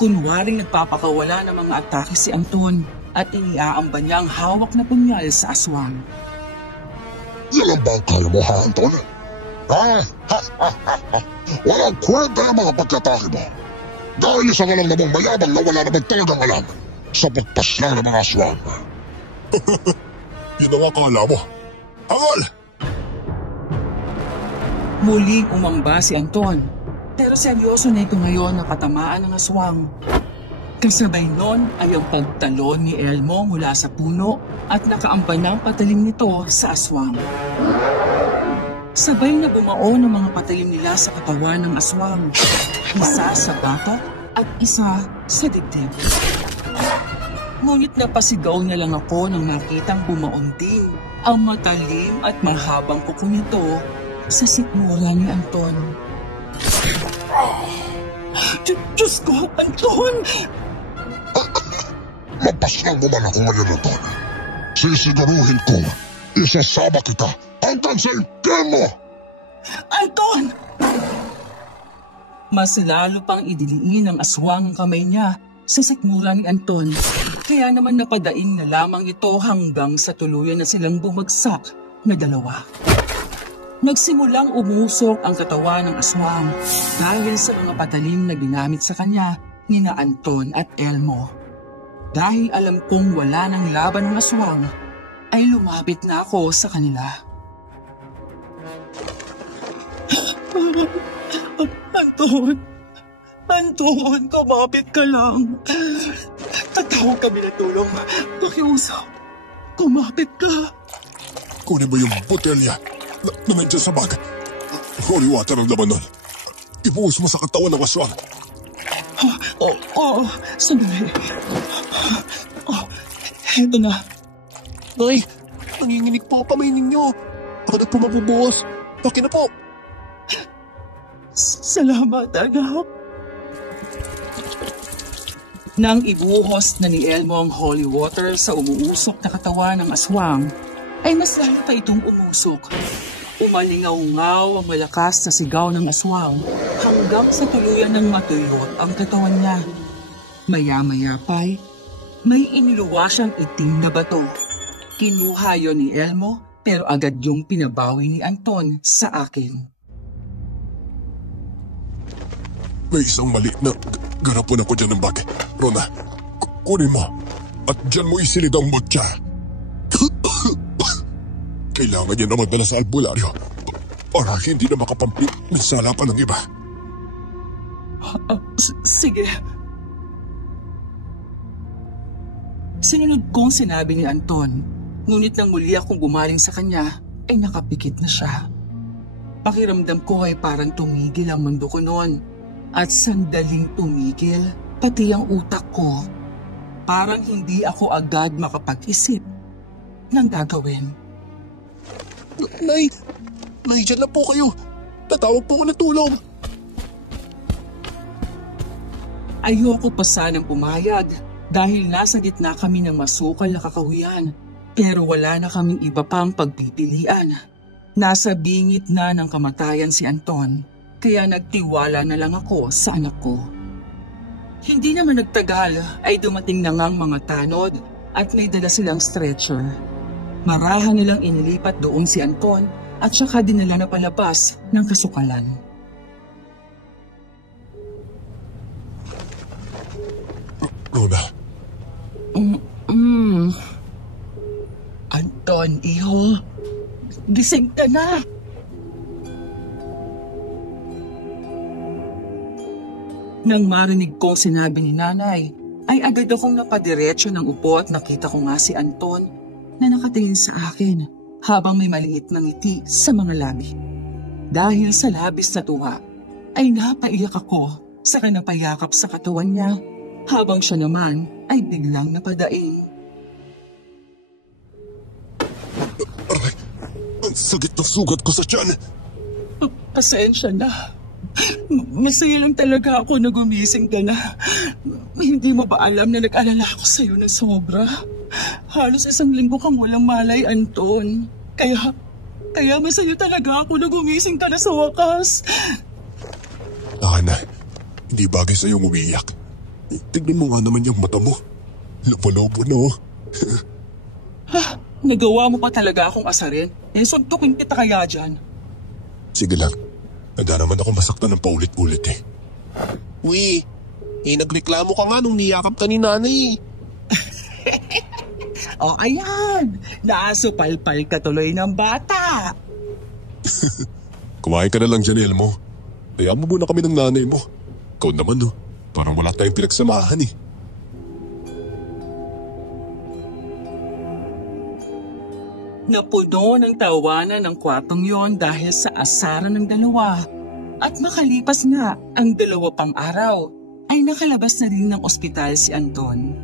Kunwaring nagpapakawala ng mga atake si Anton at iniaamba niya ang hawak na punyal sa aswang. Yan ba ang kaya mo, ha, Anton? Walang kwenta yung mga pagkatake mo. Dahil isa ka lang namang mayabang na wala naman talagang alam sa pagpaslang ng mga aswang. Yun ang akala mo. Hangal! Muling umamba si Anton, pero seryoso na ito ngayon na katamaan ng aswang. Kasabay nun ay ang pagtalon ni Elmo mula sa puno at nakaamba ng patalim nito sa aswang. Sabay na bumao ng mga patalim nila sa katawan ng aswang. Isa sa batok at isa sa dibdib. Ngunit napasigaw na lang ako nang nakitang bumaunding ang matalim at mahabang kuko nito sa sikmura ni Anton. Diyos ko, Anton! Mapaslang mo man ako ngayon, Anton. Sisiguruhin ko, isasama kita hanggang sa impyerno! Anton! Mas lalo pang idiliin ng aswang ang kamay niya sa sikmura ni Anton. Kaya naman napadaing na lamang ito hanggang sa tuluyan na silang bumagsak na dalawa. Nagsimulang umusok ang katawan ng aswang dahil sa mga patalim na ginamit sa kanya ni na Anton at Elmo. Dahil alam kong wala nang laban ng aswang, ay lumapit na ako sa kanila. Anton, kumapit ka lang. Tatawag kami na tulong. Pakiusap, kumapit ka. Kunin mo yung botelya na nandiyan sa bag. Holy water ang laman nun. Ibuhos mo sa katawan ng aswang. Sandali. Heto na. Nay, nanginginig po ang kamay ninyo. Baka na po mabubuhos. Paki na po. Salamat, anak. Nang ibuhos na ni Elmo ang holy water sa umuusok na katawan ng aswang, ay mas lalo pa itong umusok. Umalingaw-ngaw ang malakas na sigaw ng aswang hanggang sa tuluyan ng matuyot ang katawan niya. Maya-maya pa'y may iniluwa siyang itim na bato. Kinuha yon ni Elmo pero agad yung pinabawi ni Anton sa akin. May isang maliit na garapon ako dyan ng bag. Rona, kunin mo at dyan mo isilid ang mutya. Kailangan niya na magdala sa albularyo para hindi na makapampit ng sala pa ng iba. Sige. Sinunod kong sinabi ni Anton, ngunit nang muli akong bumaling sa kanya, ay nakapikit na siya. Pakiramdam ko ay parang tumigil ang mundo ko noon, at sandaling tumigil pati ang utak ko. Parang hindi ako agad makapag-isip ng gagawin. Nay, dyan lang po kayo. Tatawag po ako ng tulong. Ayoko pa sanang pumayag dahil nasa gitna kami ng masukal na kakahuyan. Pero wala na kaming iba pang pagpipilian. Nasa bingit na ng kamatayan si Anton, kaya nagtiwala na lang ako sa anak ko. Hindi naman nagtagal ay dumating na ngang mga tanod at may dala silang stretcher. Marahan nilang inilipat doon si Anton at saka dinala na palabas ng kasukalan. Rona. Anton, iho. Gising ka na. Nang marinig ko sinabi ni nanay, ay agad akong napadiretso ng upo at nakita ko nga si Anton na nakatingin sa akin habang may maliit na ngiti sa mga labi. Dahil sa labis na tuwa, ay napaiyak ako sa kanapayakap sa katawan niya habang siya naman ay biglang napadaing. Aray, ang sakit ng sugat ko sa tiyan. Pasensya na. Masaya lang talaga ako na gumising ka na. Hindi mo ba alam na nag-alala ako sa'yo ng sobra? Halos 1 linggo kang walang malay, Anton. Kaya masaya talaga ako na gumising ka na sa wakas. Ana, hindi bagay sa'yo umiyak. Tignan mo nga naman yung mata mo. Lobo-lobo na oh. Nagawa mo pa talaga akong asarin. Suntukin kita kaya dyan. Sige lang. Handa naman ako masaktan ng paulit-ulit eh. Uy, nagreklamo ka nga nung niyakap ka ni nanay. O ayan, naasupalpal ka tuloy ng bata. Kumain ka na lang dyan, Elmo. Hayaan mo muna kami ng nanay mo. Ikaw naman no, parang wala tayong pinagsamahan eh. Napuno ng tawanan ng kwartong yon dahil sa asaran ng dalawa. At makalipas nga ang 2 pang araw, ay nakalabas na rin ng ospital si Anton.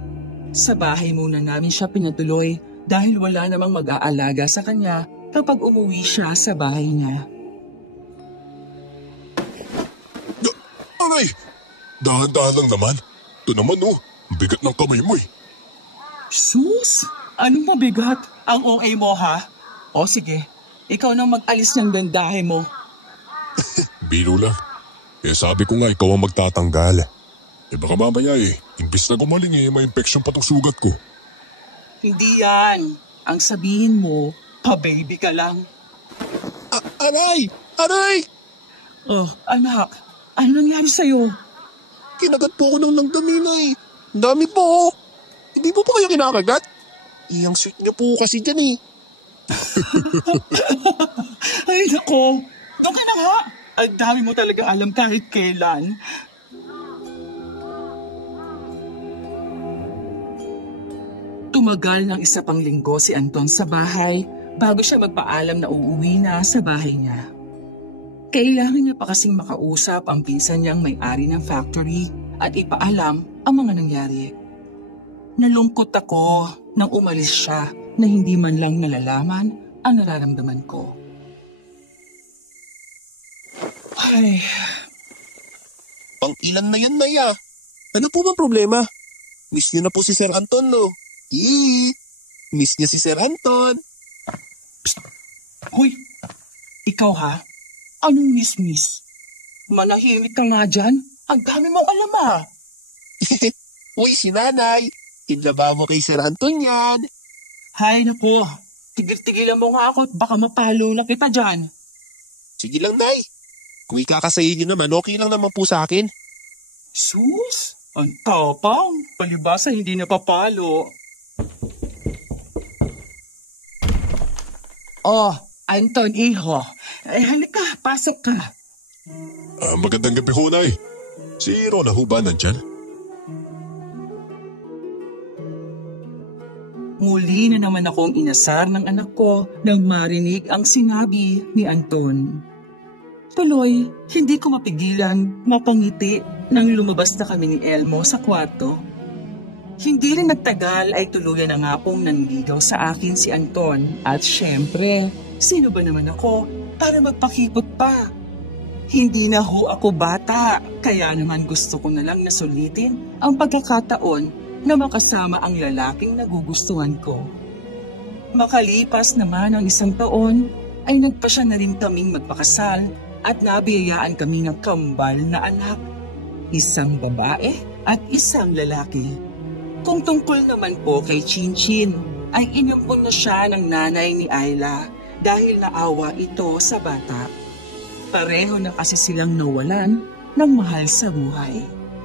Sa bahay muna namin siya pinatuloy dahil wala namang mag-aalaga sa kanya kapag umuwi siya sa bahay niya. Aray! Dahan-dahan lang naman. Ito naman oh, ang bigat ng kamay mo eh. Sus! Anong mabigat? Ang OA mo ha? O sige, ikaw nang mag-alis ng dandahe mo. Biro lang. Eh sabi ko nga ikaw ang magtatanggal. Eh baka mamaya imbis na gumaling may infection pa tong sugat ko. Hindi yan. Ang sabihin mo, pa-baby ka lang. Aray! Aray! Oh, anak, ano nangyari sa'yo? Kinagat po ako ng langgamina eh. Ang dami po oh. Hindi po kayo kinakagat? Iyang sweet niyo po kasi dyan eh. Ay, nako. Doon ka na nga. Ang dami mo talaga alam kahit kailan. Tumagal ng isa pang linggo si Anton sa bahay bago siya magpaalam na uuwi na sa bahay niya. Kailangan niya pa kasing makausap ang pinsan niyang may-ari ng factory at ipaalam ang mga nangyari. Nalungkot ako nang umalis siya na hindi man lang nalalaman ang nararamdaman ko. Ay, Pang ilan na yan, Naya? Ano po bang problema? Miss niyo na po si Sir Anton, no? Miss niya si Sir Anton. Hoy, ikaw ha? Anong miss-miss? Manahimik ka nga dyan. Ang dami mong alam ah. Uy, si Nanay. Kinlaba mo kay Sir Anton yan. Hay naku, tigil-tigilan mo nga ako at baka mapalo na kita dyan. Sige lang, Nay. Kung ikakasayin niyo naman, okay lang naman po sa akin. Sus, ang tapang. Palibasa hindi napapalo. Oh, Anton, iho. Halika, pasok ka. Magandang gabi ho, Nay. Si Rona ho ba nandyan? Muli na naman akong inasar ng anak ko nang marinig ang sinabi ni Anton. Tuloy, hindi ko mapigilan mapangiti nang lumabas na kami ni Elmo sa kwarto. Hindi rin nagtagal ay tuluyan na nga pong nanligaw sa akin si Anton. At syempre, sino ba naman ako para magpakipot pa? Hindi na ho ako bata, kaya naman gusto ko na lang nasulitin ang pagkakataon na makasama ang lalaking nagugustuhan ko. Makalipas naman ang 1 taon, ay nagpasya na rin kaming magpakasal at nabiyayaan kami ng kambal na anak. 1 babae at 1 lalaki. Kung tungkol naman po kay Chinchin, ay inampun na siya ng nanay ni Ayla dahil naawa ito sa bata. Pareho na kasi silang nawalan ng mahal sa buhay.